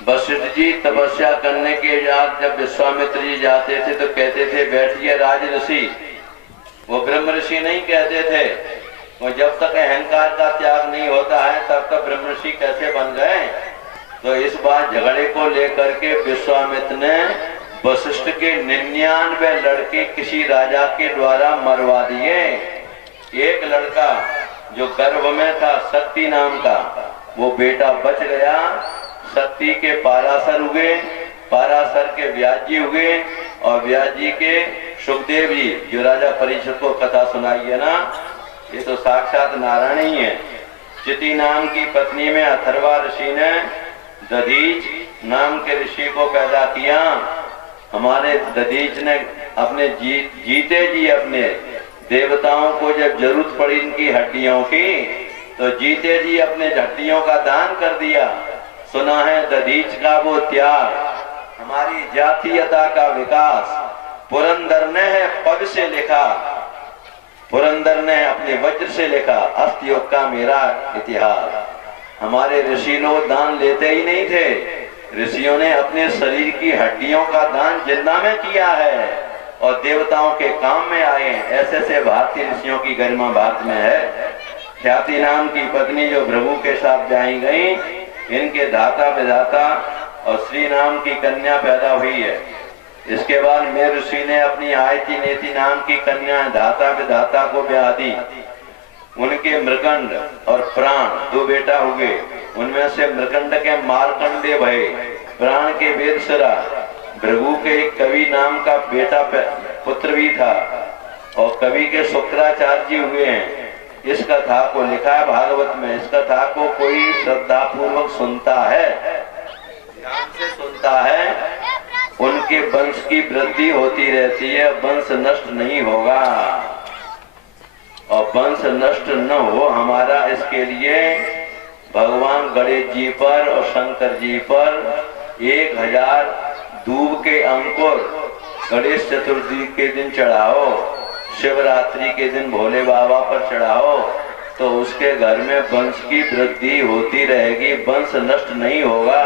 वशिष्ठ जी तपस्या करने के बाद जब विश्वामित्र जी जाते थे तो कहते थे बैठिए राज ऋषि। वो ब्रह्म ऋषि नहीं कहते थे। वो जब तक अहंकार का त्याग नहीं होता है तब तक ब्रह्म ऋषि कैसे बन गए? तो इस बार झगड़े को लेकर के विश्वामित्र ने वशिष्ठ के 99 लड़के किसी राजा के द्वारा मरवा दिए। एक लड़का जो गर्भ में था, शक्ति नाम का, वो बेटा बच गया। शक्ति के पाराशर हुए, पाराशर के व्याजी हुए और व्याजी के सुखदेव जी, जो राजा परीक्षित को कथा सुनाई है ना, ये तो साक्षात नारायण ही है। चिति नाम की पत्नी में अथर्वा ऋषि ने दधीच नाम के ऋषि को पैदा किया। हमारे दधीच ने अपने जीते जी अपने देवताओं को जब जरूरत पड़ी इनकी हड्डियों की, तो जीते जी अपने हड्डियों का दान कर दिया। सुना है दधीच का वो त्याग, हमारी जातीयता का विकास पुरंदर ने है पग से लिखा। पुरंदर ने अपने वज्र से लिखा अस्तयोग का मेरा इतिहास। हमारे ऋषि लोग दान लेते ही नहीं थे। ऋषियों ने अपने शरीर की हड्डियों का दान जिंदा में किया है और देवताओं के काम में आए। ऐसे से भारतीय ऋषियों की गरिमा भारत में है। ख्याति नाम की पत्नी जो प्रभु के साथ ब्याही गई, इनके धाता विधाता और श्री नाम की कन्या पैदा हुई है। इसके बाद मेर ऋषि ने अपनी आयति नेति नाम की कन्या धाता विधाता को ब्याह दी। उनके मृकंड और प्राण 2 बेटा हुए। उनमें से मृकंड के मारकंडे भय, प्राण के वेदसरा, भृगु के एक कवि नाम का बेटा पुत्र भी था और कवि के शुक्राचार्य जी हुए हैं। इस कथा को लिखा है भागवत में। इस कथा को कोई श्रद्धा पूर्वक सुनता है, ध्यान से सुनता है, उनके वंश की वृद्धि होती रहती है, वंश नष्ट नहीं होगा। और वंश नष्ट न हो हमारा, इसके लिए भगवान गणेश जी पर और शंकर जी पर 1000 दूब के अंकुर गणेश चतुर्थी के दिन चढ़ाओ, शिवरात्रि के दिन भोले बाबा पर चढ़ाओ, तो उसके घर में वंश की वृद्धि होती रहेगी, वंश नष्ट नहीं होगा।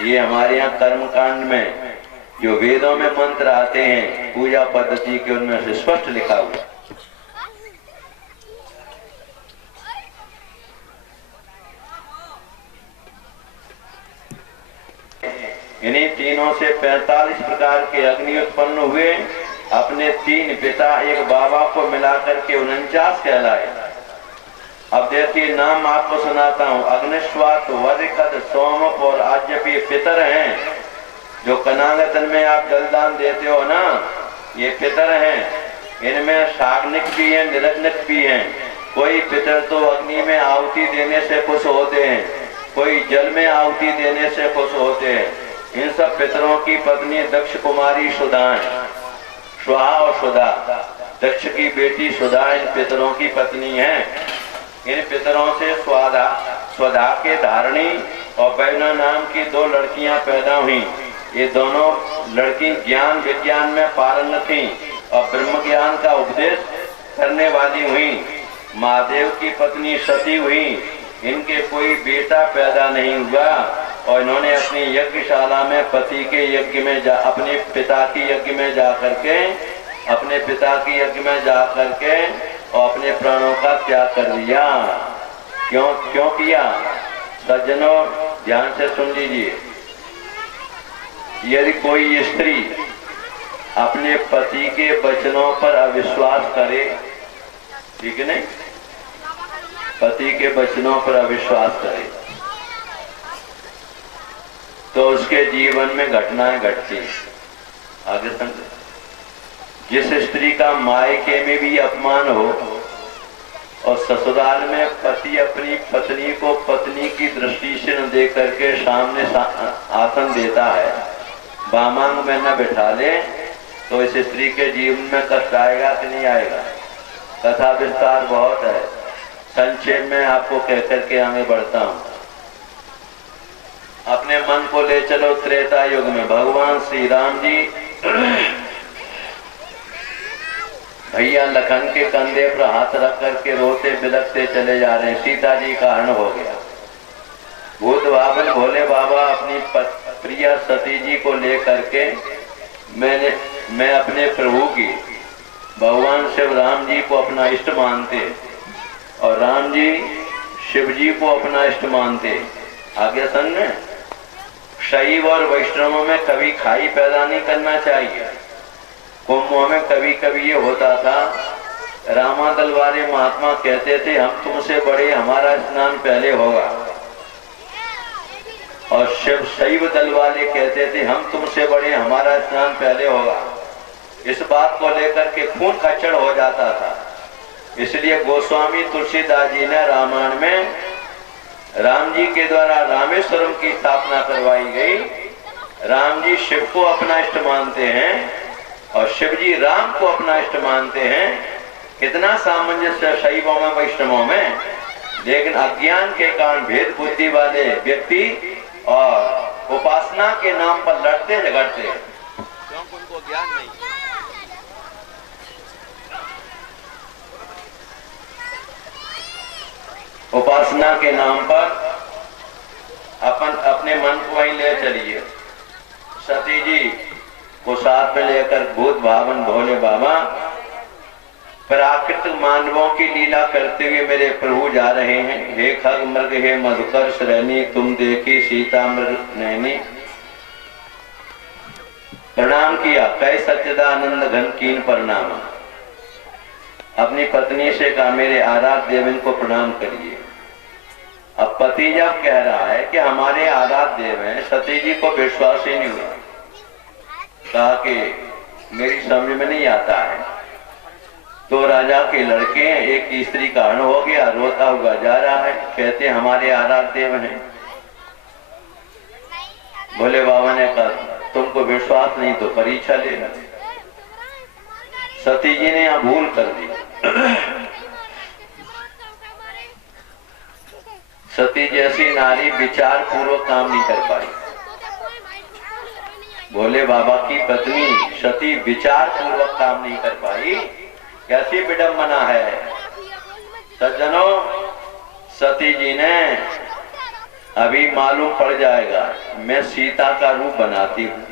ये हमारे यहाँ कर्म कांड में जो वेदों में मंत्र आते हैं पूजा पद्धति के, उनमें से स्पष्ट लिखा हुआ। इन्हीं तीनों से 45 प्रकार के अग्नि उत्पन्न हुए। अपने 3 पिता एक बाबा को मिलाकर के 49 कहलाए। अब देखिए नाम आपको सुनाता हूँ। अग्निश्वात, वरिखद, सोमप और आज्यपी पितर हैं। जो कनागतन में आप जलदान देते हो ना, ये पितर हैं। इनमें साग्निक भी हैं, निरग्निक भी हैं। कोई पितर तो अग्नि में आहुति देने से खुश होते हैं, कोई जल में आहुति देने से खुश होते हैं। इन सब पितरों की पत्नी दक्ष कुमारी सुधा है। स्वाहा और सुधा, दक्ष की बेटी सुधा इन पितरों की पत्नी है। इन पितरों से स्वधा के धारणी और बैना नाम की 2 लड़कियां पैदा हुई। ये दोनों लड़की ज्ञान विज्ञान में पारंगत थीं और ब्रह्म ज्ञान का उपदेश करने वाली हुई। महादेव की पत्नी सती हुई। इनके कोई बेटा पैदा नहीं हुआ और इन्होंने अपनी यज्ञशाला में पति के यज्ञ में अपने पिता की यज्ञ में जा करके और अपने प्राणों का त्याग कर दिया। क्यों किया? सज्जनों ध्यान से सुन लीजिए। यदि कोई स्त्री अपने पति के वचनों पर अविश्वास करे, ठीक है नहीं, पति के वचनों पर अविश्वास करे, तो उसके जीवन में घटनाएं घटती। आगे समझे। जिस स्त्री का मायके में भी अपमान हो और ससुराल में पति अपनी पत्नी को पत्नी की दृष्टि से न देख करके सामने आसन देता है, वामांग में न बिठा ले, तो इस स्त्री के जीवन में कष्ट आएगा कि नहीं आएगा? कथा विस्तार बहुत है, संक्षेप में आपको कह करके आगे बढ़ता हूँ। अपने मन को ले चलो त्रेता युग में। भगवान श्री राम जी भैया लखन के कंधे पर हाथ रख करके रोते बिलखते चले जा रहे हैं। सीता जी का हरण हो गया। भूत भावन भोले बाबा अपनी प्रिया सती जी को लेकर के मैं अपने प्रभु की, भगवान शिव राम जी को अपना इष्ट मानते और राम जी शिव जी को अपना इष्ट मानते। आगे समझे। शैव और वैष्णवों में कभी खाई पैदा नहीं करना चाहिए। कुंभों में कभी कभी ये होता था, रामादल वाले महात्मा कहते थे हम तुमसे बड़े, हमारा स्नान पहले होगा, और शिव शैव दल वाले कहते थे हम तुमसे बड़े, हमारा स्नान पहले होगा। इस बात को लेकर के खून खच्चड़ हो जाता था। इसलिए गोस्वामी तुलसीदास जी ने रामायण में राम जी के द्वारा रामेश्वरम की स्थापना करवाई गई। राम जी शिव को अपना इष्ट मानते हैं और शिव जी राम को अपना इष्ट मानते हैं। कितना सामंजस्य शैवों में वैष्णवों में। लेकिन अज्ञान के कारण भेद बुद्धि वाले व्यक्ति और उपासना के नाम पर लड़ते झगड़ते, क्योंकि उनको ज्ञान नहीं। उपासना के नाम पर अपने मन को वहीं ले चलिए। सती जी को साथ में लेकर भूत भावन भोले बाबा प्राकृतिक मानवों की लीला करते हुए मेरे प्रभु जा रहे हैं। हे खग मृग हे मधुकर श्रेणी, तुम देखी सीता मृग नैनी। प्रणाम किया, कै सच्चिदानंद घन कीन प्रणाम। अपनी पत्नी से कहा मेरे आराध्य देव को प्रणाम करिए। अब पति जब कह रहा है कि हमारे आराध्य देव हैं, सती जी को विश्वास ही नहीं हुआ। कहा कि मेरी समझ में नहीं आता है। तो राजा के लड़के, एक स्त्री का हरण हो गया, रोता हुआ जा रहा है, कहते हमारे आराध्य देव हैं। भोले बाबा ने कहा तुमको विश्वास नहीं तो परीक्षा लेना। सती जी ने यहाँ भूल कर दी। सती जैसी नारी विचार पूर्वक काम नहीं कर पाई। भोले बाबा की पत्नी सती विचार पूर्वक काम नहीं कर पाई। कैसी विडंबना है सज्जनों। सती जी ने, अभी मालूम पड़ जाएगा, मैं सीता का रूप बनाती हूँ।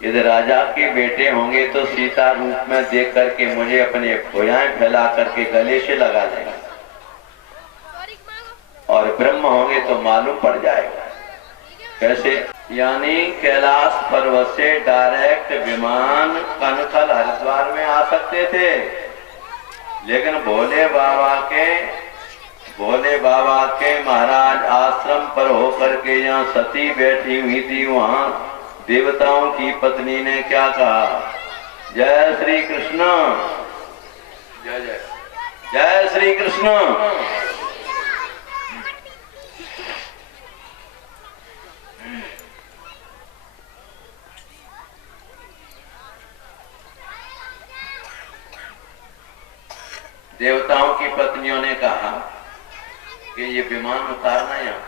यदि राजा के बेटे होंगे तो सीता रूप में देख करके मुझे अपने भुजाएं फैला करके गले से लगा देंगे, और ब्रह्म होंगे तो मालूम पड़ जाएगा। कैसे? यानी कैलाश पर्वत से डायरेक्ट विमान कनखल हरिद्वार में आ सकते थे, लेकिन भोले बाबा के महाराज आश्रम पर होकर के यहाँ सती बैठी हुई थी, वहाँ देवताओं की पत्नी ने क्या कहा? जय श्री कृष्ण, जय जय जय श्री कृष्ण। देवताओं की पत्नियों ने कहा कि ये विमान उतारना। यहाँ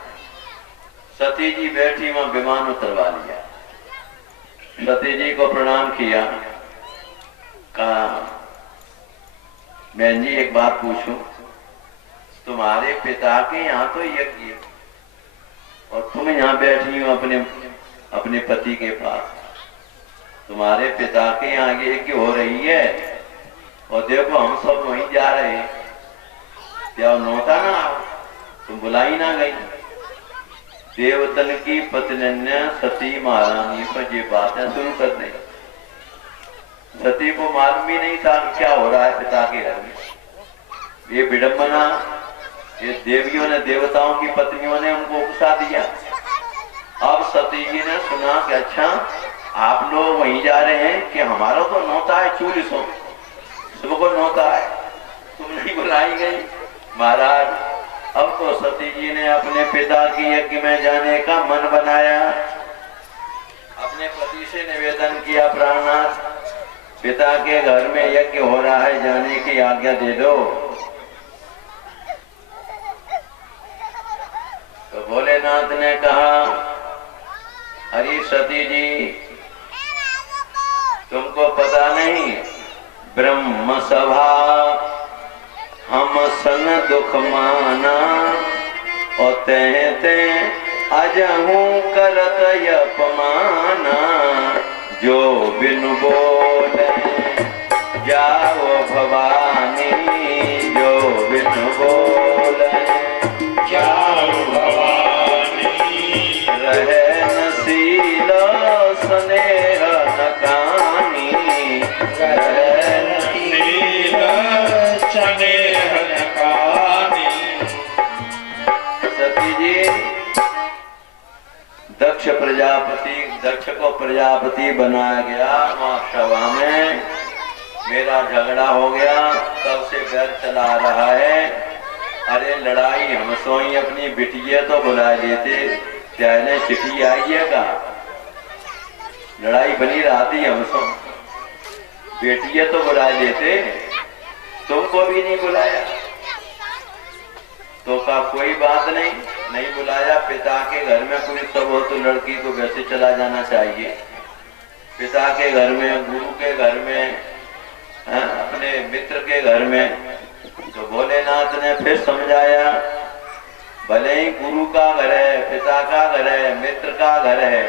सती जी बैठी, वहां विमान उतरवा लिया। सती जी को प्रणाम किया, कहा बहन जी एक बात पूछूं, तुम्हारे पिता के यहाँ तो यज्ञ और तुम यहाँ बैठी हो अपने पति के पास। तुम्हारे पिता के यहाँ यज्ञ हो रही है और देखो हम सब वहीं जा रहे हैं, क्या नौता ना तुम बुलाई ना गई। देवतन की पत्नी ने सती महारानी पर ये बातें शुरू कर दी। सती को मालूम भी नहीं था क्या हो रहा है पिता के घर में। ये विडंबना, ये देवियों ने, देवताओं की पत्नियों ने उनको उकसा दिया। अब सती जी ने सुना कि अच्छा आप लोग वहीं जा रहे हैं, कि हमारा तो नौता है 40 सबको नौता है, तुम नहीं बुलाई गई। महाराज अब तो सती जी ने अपने पिता की यज्ञ में जाने का मन बनाया। अपने पति से निवेदन किया, प्राणनाथ पिता के घर में यज्ञ हो रहा है, जाने की आज्ञा दे दो। तो भोलेनाथ ने कहा अरे सती जी तुमको पता नहीं, ब्रह्म सभा हम सन दुख माना, और ते अजहू करत अपमाना, जो बिनु बोले जाओ भवानी, जो बिनु बोले जाओ भवानी, रहे नसील स्नेह नकानी, रहे नील स्नेह नकानी। सती जी, दक्ष को प्रजापति बनाया गया। वहां सभा में मेरा झगड़ा हो गया, तब से बैर चला रहा है। अरे लड़ाई हम सोई, अपनी बिटिया तो बुला लेते, चाहे चिट्ठी आई है का लड़ाई बनी रहती हम सो, बेटिया तो बुला लेते, तुमको भी नहीं बुलाया। तो का कोई बात नहीं बुलाया। पिता के घर में कोई सब हो तो लड़की को वैसे चला जाना चाहिए। पिता के घर में, गुरु के घर में, अपने मित्र के घर में। तो भोलेनाथ ने फिर समझाया, भले ही गुरु का घर है, पिता का घर है, मित्र का घर है,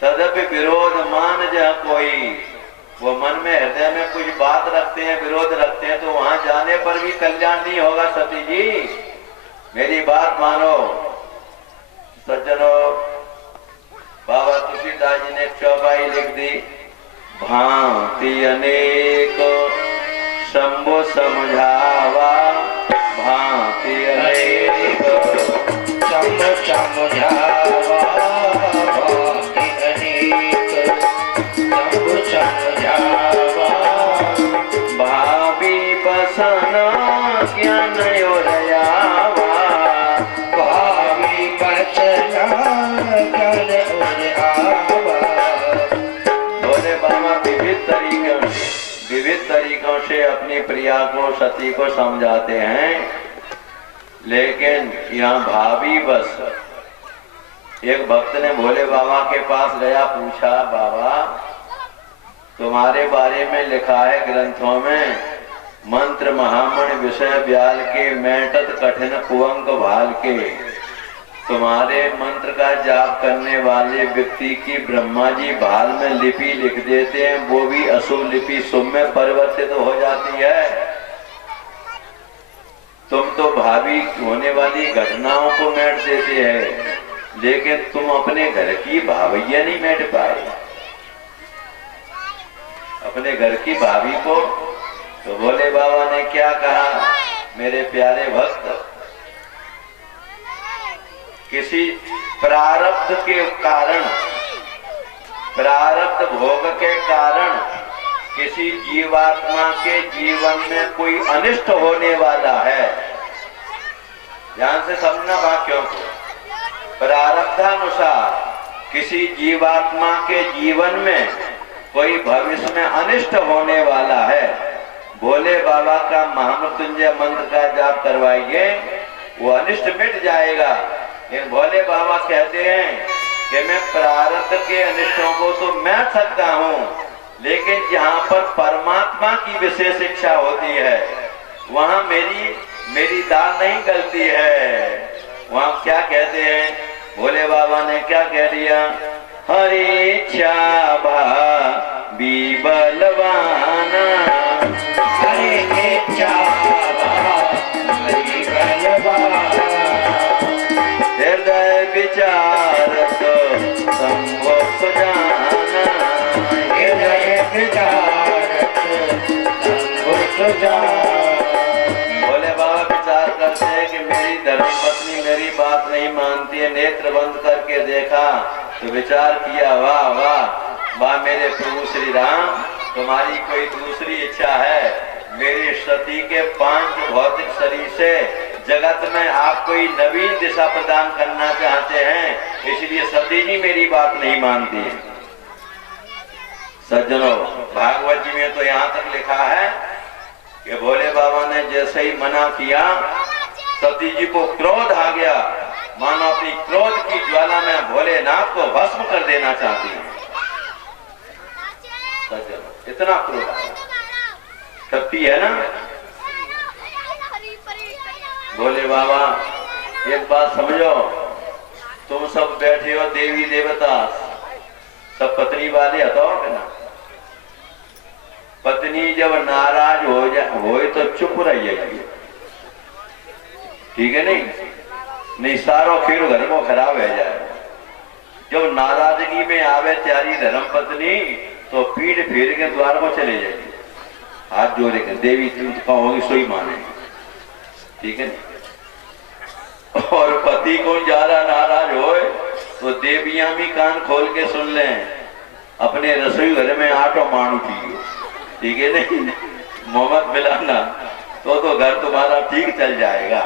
तदपि विरोध मान जा कोई। वो मन में, हृदय में कुछ बात रखते हैं, विरोध रखते हैं, तो वहां जाने पर भी कल्याण नहीं होगा। सती जी मेरी बात मानो। सज्जनों, बाबा तुलसीदास जी ने चौपाई लिख दी, भांति अनेक शंभु समझावा, भांति अनेक शंभु समझावा, भांति अनेक शंभु समझावा। भोले बाबा विविध तरीकों से अपनी प्रिया को सती को समझाते हैं, लेकिन यहाँ भाभी बस। एक भक्त ने भोले बाबा के पास गया, पूछा बाबा तुम्हारे बारे में लिखा है ग्रंथों में, मंत्र महामण विषय ब्याल के मैटत कठिन कुअंक भाल के। तुम्हारे मंत्र का जाप करने वाले व्यक्ति की ब्रह्मा जी भाल में लिपि लिख देते हैं, वो भी अशुभ लिपि शुभ में परिवर्तित हो जाती है। तुम तो भावी होने वाली घटनाओं को मेट देते हैं, लेकिन तुम अपने घर की भावैया नहीं मेट पाए, अपने घर की भाभी को। तो भोले बाबा ने क्या कहा, मेरे प्यारे भक्त, किसी प्रारब्ध के कारण, प्रारब्ध भोग के कारण किसी जीवात्मा के जीवन में कोई अनिष्ट होने वाला है। ध्यान से समझना वाक्यों को। प्रारब्धानुसार किसी जीवात्मा के जीवन में कोई भविष्य में अनिष्ट होने वाला है, भोले बाबा का महामृत्युंजय मंत्र का जाप करवाइए, वो अनिष्ट मिट जाएगा। लेकिन भोले बाबा कहते हैं कि मैं प्रारब्ध के अनिष्टों को तो मिट सकता हूँ, लेकिन जहाँ पर परमात्मा की विशेष इच्छा होती है वहाँ मेरी दाल नहीं गलती है। वहाँ क्या कहते हैं, भोले बाबा ने क्या कह दिया, हरि इच्छा भी बलवाना, हरि इच्छा भी बलवाना, हृदय विचार तो संभव सुजाना, हृदय विचार संभव सुजाना। भोले बाबा विचार करते हैं कि मेरी धर्मपत्नी मेरी बात नहीं मानती है, नेत्र बंद करके देखा तो विचार किया, वाह वाह वाह मेरे प्रभु श्री राम, तुम्हारी कोई दूसरी इच्छा है, मेरी सती के 5 भौतिक शरीर से जगत में आप कोई नवीन दिशा प्रदान करना चाहते हैं, इसलिए सती जी मेरी बात नहीं मानती है। सज्जनों, भागवत जी में तो यहाँ तक लिखा है कि भोले बाबा ने जैसे ही मना किया, सती जी को क्रोध आ गया, मानो अपनी क्रोध की ज्वाला में भोलेनाथ को भस्म कर देना चाहती है। सज्जनों, इतना क्रोध आया, शक्ति है ना। भोले बाबा एक बात समझो, तुम सब बैठे हो देवी देवता, सब पत्नी वाले हटाओ ना। पत्नी जब नाराज हो तो चुप रहिए, ठीक है नहीं सारो खेल घर को खराब हो जाए। जब नाराजगी में आवे त्यारी धर्म पत्नी तो पीठ फेर के द्वार को चले जाएगी, हाथ जोड़े के देवी तुम कहोगी सोई माने, ठीक है। और पति को ज्यादा नाराज हो तो देवियां भी कान खोल के सुन लें, अपने रसोई घर में आटो मानू चाहिए, ठीक है नहीं, मोहम्मद मिलाना तो घर तुम्हारा ठीक चल जाएगा।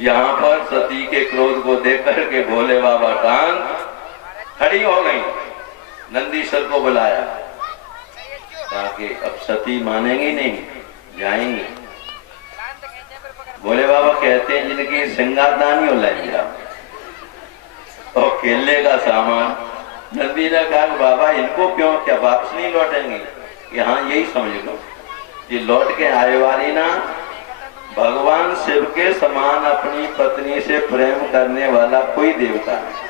यहाँ पर सती के क्रोध को देख करके भोले बाबा टांग खड़ी हो गई, नंदीश्वर को बुलाया ताकि अब सती मानेंगी नहीं, जाएंगी। भोले बाबा कहते हैं जिनकी सिंगारदानी हो लाइए और खेलने का सामान। नंदी ने कहा बाबा इनको क्यों, क्या वापस नहीं लौटेंगे? यहाँ यही समझ लो, ये लौट के आए वाली ना भगवान शिव के समान अपनी पत्नी से प्रेम करने वाला कोई देवता है।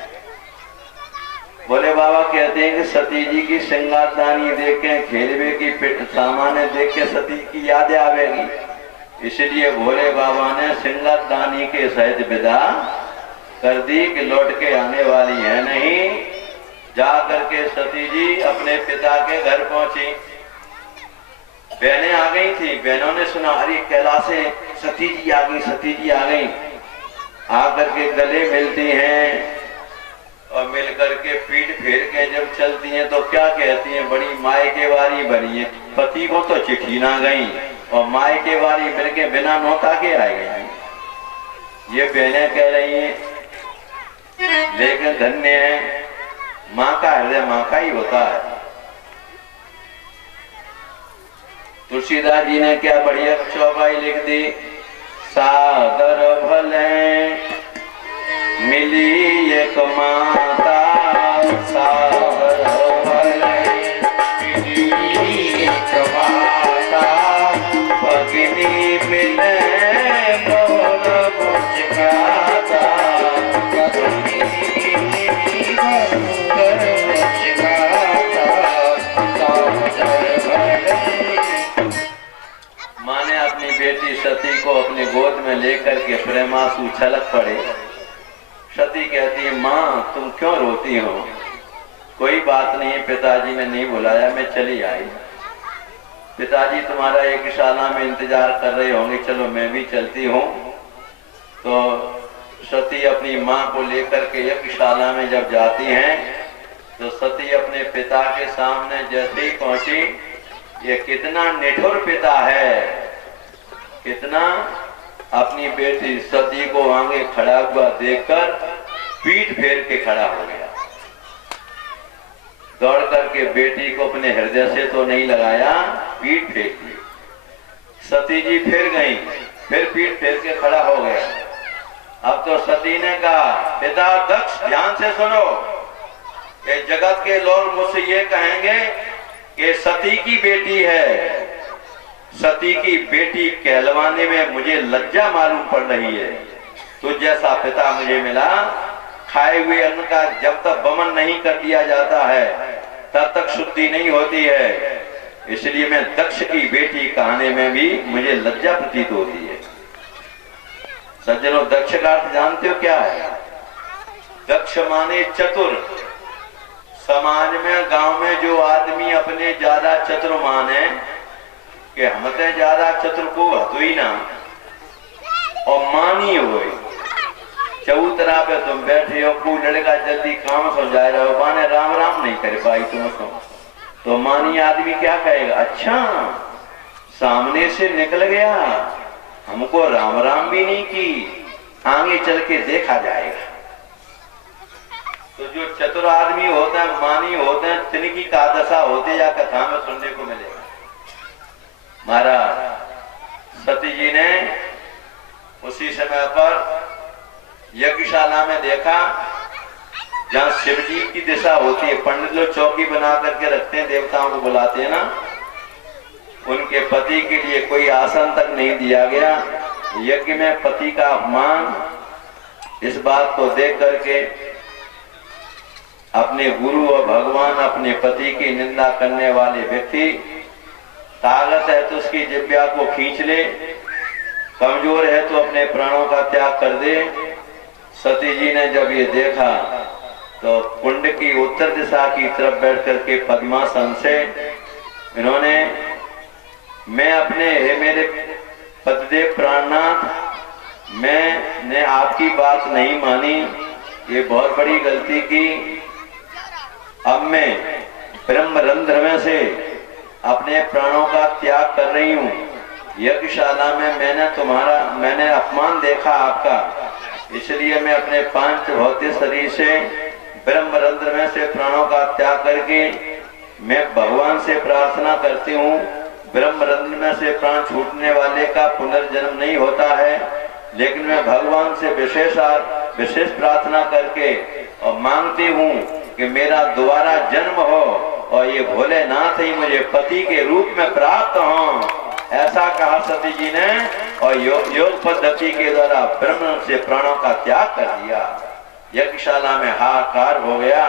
भोले बाबा कहते हैं कि सती जी की सिंगारदानी देख के, खेलवे की सामान देख के सती की याद आवेगी, इसलिए भोले बाबा ने सिंगारदानी के सहित विदा कर दी कि लौट के आने वाली है नहीं। जा करके सती जी अपने पिता के घर पहुंची, बहनें आ गई थी, बहनों ने सुना अरे कैलाश से सती जी आ गई, सती जी आ गई। आकर के गले मिलती हैं और मिल करके पीठ फेर के जब चलती हैं तो क्या कहती हैं, बड़ी मायके वाली बनी है। पति को तो चिट्ठी ना गई और मायके वाली मिलके बिना नौता के आ गई। ये बहनें कह रही हैं लेकिन धन्य है माँ का हृदय माँ का ही होता है। तुलसीदास जी ने क्या बढ़िया चौपाई लिख दी, सागर भले मिली एक माता, सागर भले मिली एक माता, भगिनी मिले बोल मुझकाता, भगिनी बोल मुझकाता, सागर भले। माँ ने अपनी बेटी सती को अपनी गोद में लेकर के प्रेमासु छलक पड़े। सती कहती है, माँ तुम क्यों रोती हो? कोई बात नहीं, पिताजी ने नहीं बुलाया, मैं चली आई। पिताजी तुम्हारा एक शाला में इंतजार कर रहे होंगे, चलो मैं भी चलती हूँ। तो सती अपनी माँ को लेकर के यज्ञशाला में जब जाती हैं तो सती अपने पिता के सामने जैसे ही पहुंची, ये कितना निठुर पिता है, कितना अपनी बेटी सती को आगे खड़ा हुआ देखकर पीठ फेर के खड़ा हो गया। दौड़ करके बेटी को अपने हृदय से तो नहीं लगाया, पीठ फेर दी। सती जी फिर गई, फिर पीठ फेर के खड़ा हो गया। अब तो सती ने कहा, पिता दक्ष ध्यान से सुनो, ये जगत के लोग मुझसे ये कहेंगे कि सती की बेटी है, सती की बेटी कहलवाने में मुझे लज्जा मालूम पड़ रही है। तो जैसा पिता मुझे मिला, खाए हुए अन्न का जब तक वमन नहीं कर दिया जाता है तब तक शुद्धि नहीं होती है, इसलिए मैं दक्ष की बेटी कहने में भी मुझे लज्जा प्रतीत होती है। सज्जनों, दक्ष का अर्थ जानते हो क्या है? दक्ष माने चतुर। समाज में, गांव में जो आदमी अपने ज्यादा चतुर माने कि हम तो ज्यादा चतुर को हतो ही ना, और मानी हुए चबूतरा पे तुम बैठे हो, कोई लड़का जल्दी काम समझा रहे हो, माने राम राम नहीं कर पाई तुमको, तो मानी आदमी क्या कहेगा, अच्छा सामने से निकल गया, हमको राम राम भी नहीं की, आगे चल के देखा जाएगा। तो जो चतुर आदमी होता है, मानी होते हैं, तिनकी का दशा होती या कथा में सुनने को मिलेगा। महाराज सती जी ने उसी समय पर यज्ञशाला में देखा जहाँ शिव जी की दिशा होती है। पंडित लोग चौकी बना करके रखते हैं, देवताओं को बुलाते हैं ना, उनके पति के लिए कोई आसन तक नहीं दिया गया। यज्ञ में पति का अपमान, इस बात को देख करके अपने गुरु और भगवान, अपने पति की निंदा करने वाले व्यक्ति, ताकत है तो उसकी जिह्वा को खींच ले, कमजोर है तो अपने प्राणों का त्याग कर दे। सती जी ने जब ये देखा तो कुंड की उत्तर दिशा की तरफ बैठ करके पद्मासन से इन्होंने, मैं अपने, हे मेरे पतिदेव प्राणनाथ, मैंने आपकी बात नहीं मानी, ये बहुत बड़ी गलती की। अब मैं ब्रह्मरंध्र में से अपने प्राणों का त्याग कर रही हूँ। यज्ञशाला में मैंने अपमान देखा आपका, इसलिए मैं अपने पांच भौतिक शरीर से ब्रह्मरंध्र में से प्राणों का त्याग करके मैं भगवान से प्रार्थना करती हूँ। ब्रह्मरंध्र में से प्राण छूटने वाले का पुनर्जन्म नहीं होता है, लेकिन मैं भगवान से विशेष प्रार्थना करके और मांगती हूँ कि मेरा दोबारा जन्म हो और ये भोलेनाथ ही मुझे पति के रूप में प्राप्त हो। ऐसा कहा सती जी ने और योग पद्धति के द्वारा ब्रह्म से प्राणों का त्याग कर दिया। यज्ञशाला में हाहाकार हो गया।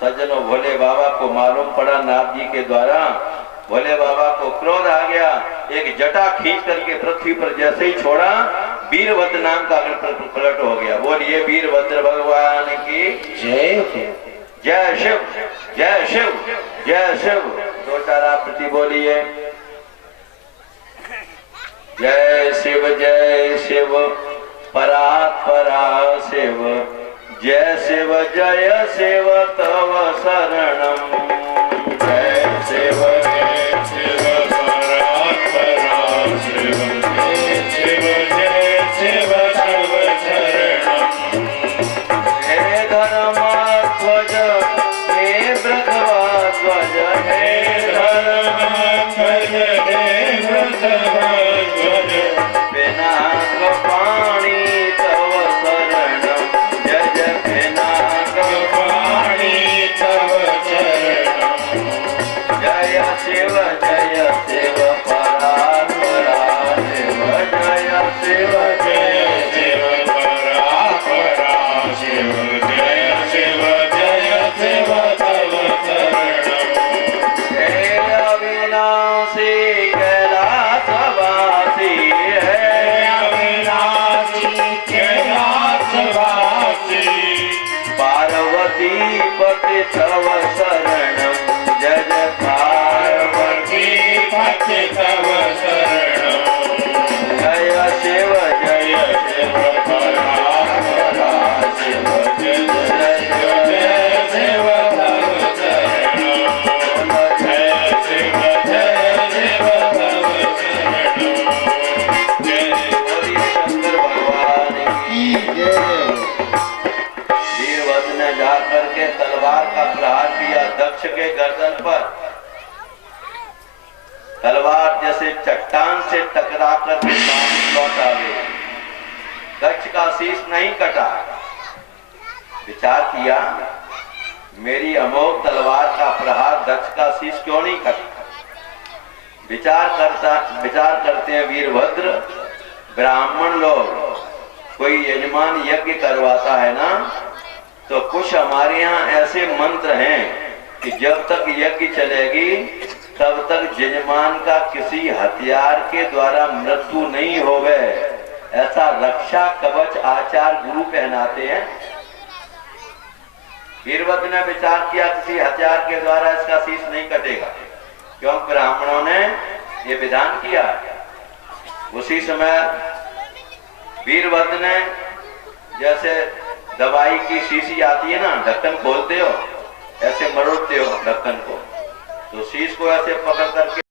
सज्जनों, भोले बाबा को मालूम पड़ा, नाथ जी के द्वारा भोले बाबा को क्रोध आ गया। एक जटा खींच करके पृथ्वी पर जैसे ही छोड़ा, वीरभद्र नाम का प्रकट हो गया। बोलिए वीरभद्र भगवान की जय। जय शिव, जय शिव, जय शिव। दो चार आप प्रति बोलिए, जय शिव परात्परा शिव, जय शिव तव शरणम। जय शिव परात्परा शिव, जय शिव तव शरणम। हे पार्वती तव शरणं जय जय पार्वती पति तव शरणं जय शिव जय शिव परात्परा शिव जय जय शिव तव शरणं जय शिव तव शरणं जय बोलिए शंकर भगवान की वीरभद्र ने जाकर के तलवार का प्रहार किया दक्ष के गर्दन पर। तलवार जैसे चट्टान से टकरा कर लौट आ गई। दक्ष का शीश नहीं कटा। विचार किया मेरी अमोघ तलवार का प्रहार दक्ष का शीश क्यों नहीं कटा। विचार करते हैं वीरभद्र, ब्राह्मण लोग कोई यजमान यज्ञ करवाता है ना, तो कुछ हमारे यहाँ ऐसे मंत्र हैं कि जब तक यज्ञ चलेगी तब तक यजमान का किसी हथियार के द्वारा मृत्यु नहीं होवे, ऐसा रक्षा कवच आचार्य गुरु पहनाते हैं। वीरभद्र ने विचार किया किसी हथियार के द्वारा इसका शीश नहीं कटेगा, क्यों ब्राह्मणों ने ये विधान किया। उसी समय वीरभद्र ने जैसे दवाई की शीशी आती है ना, ढक्कन खोलते हो ऐसे मरोड़ते हो ढक्कन को, तो शीश को ऐसे पकड़ करके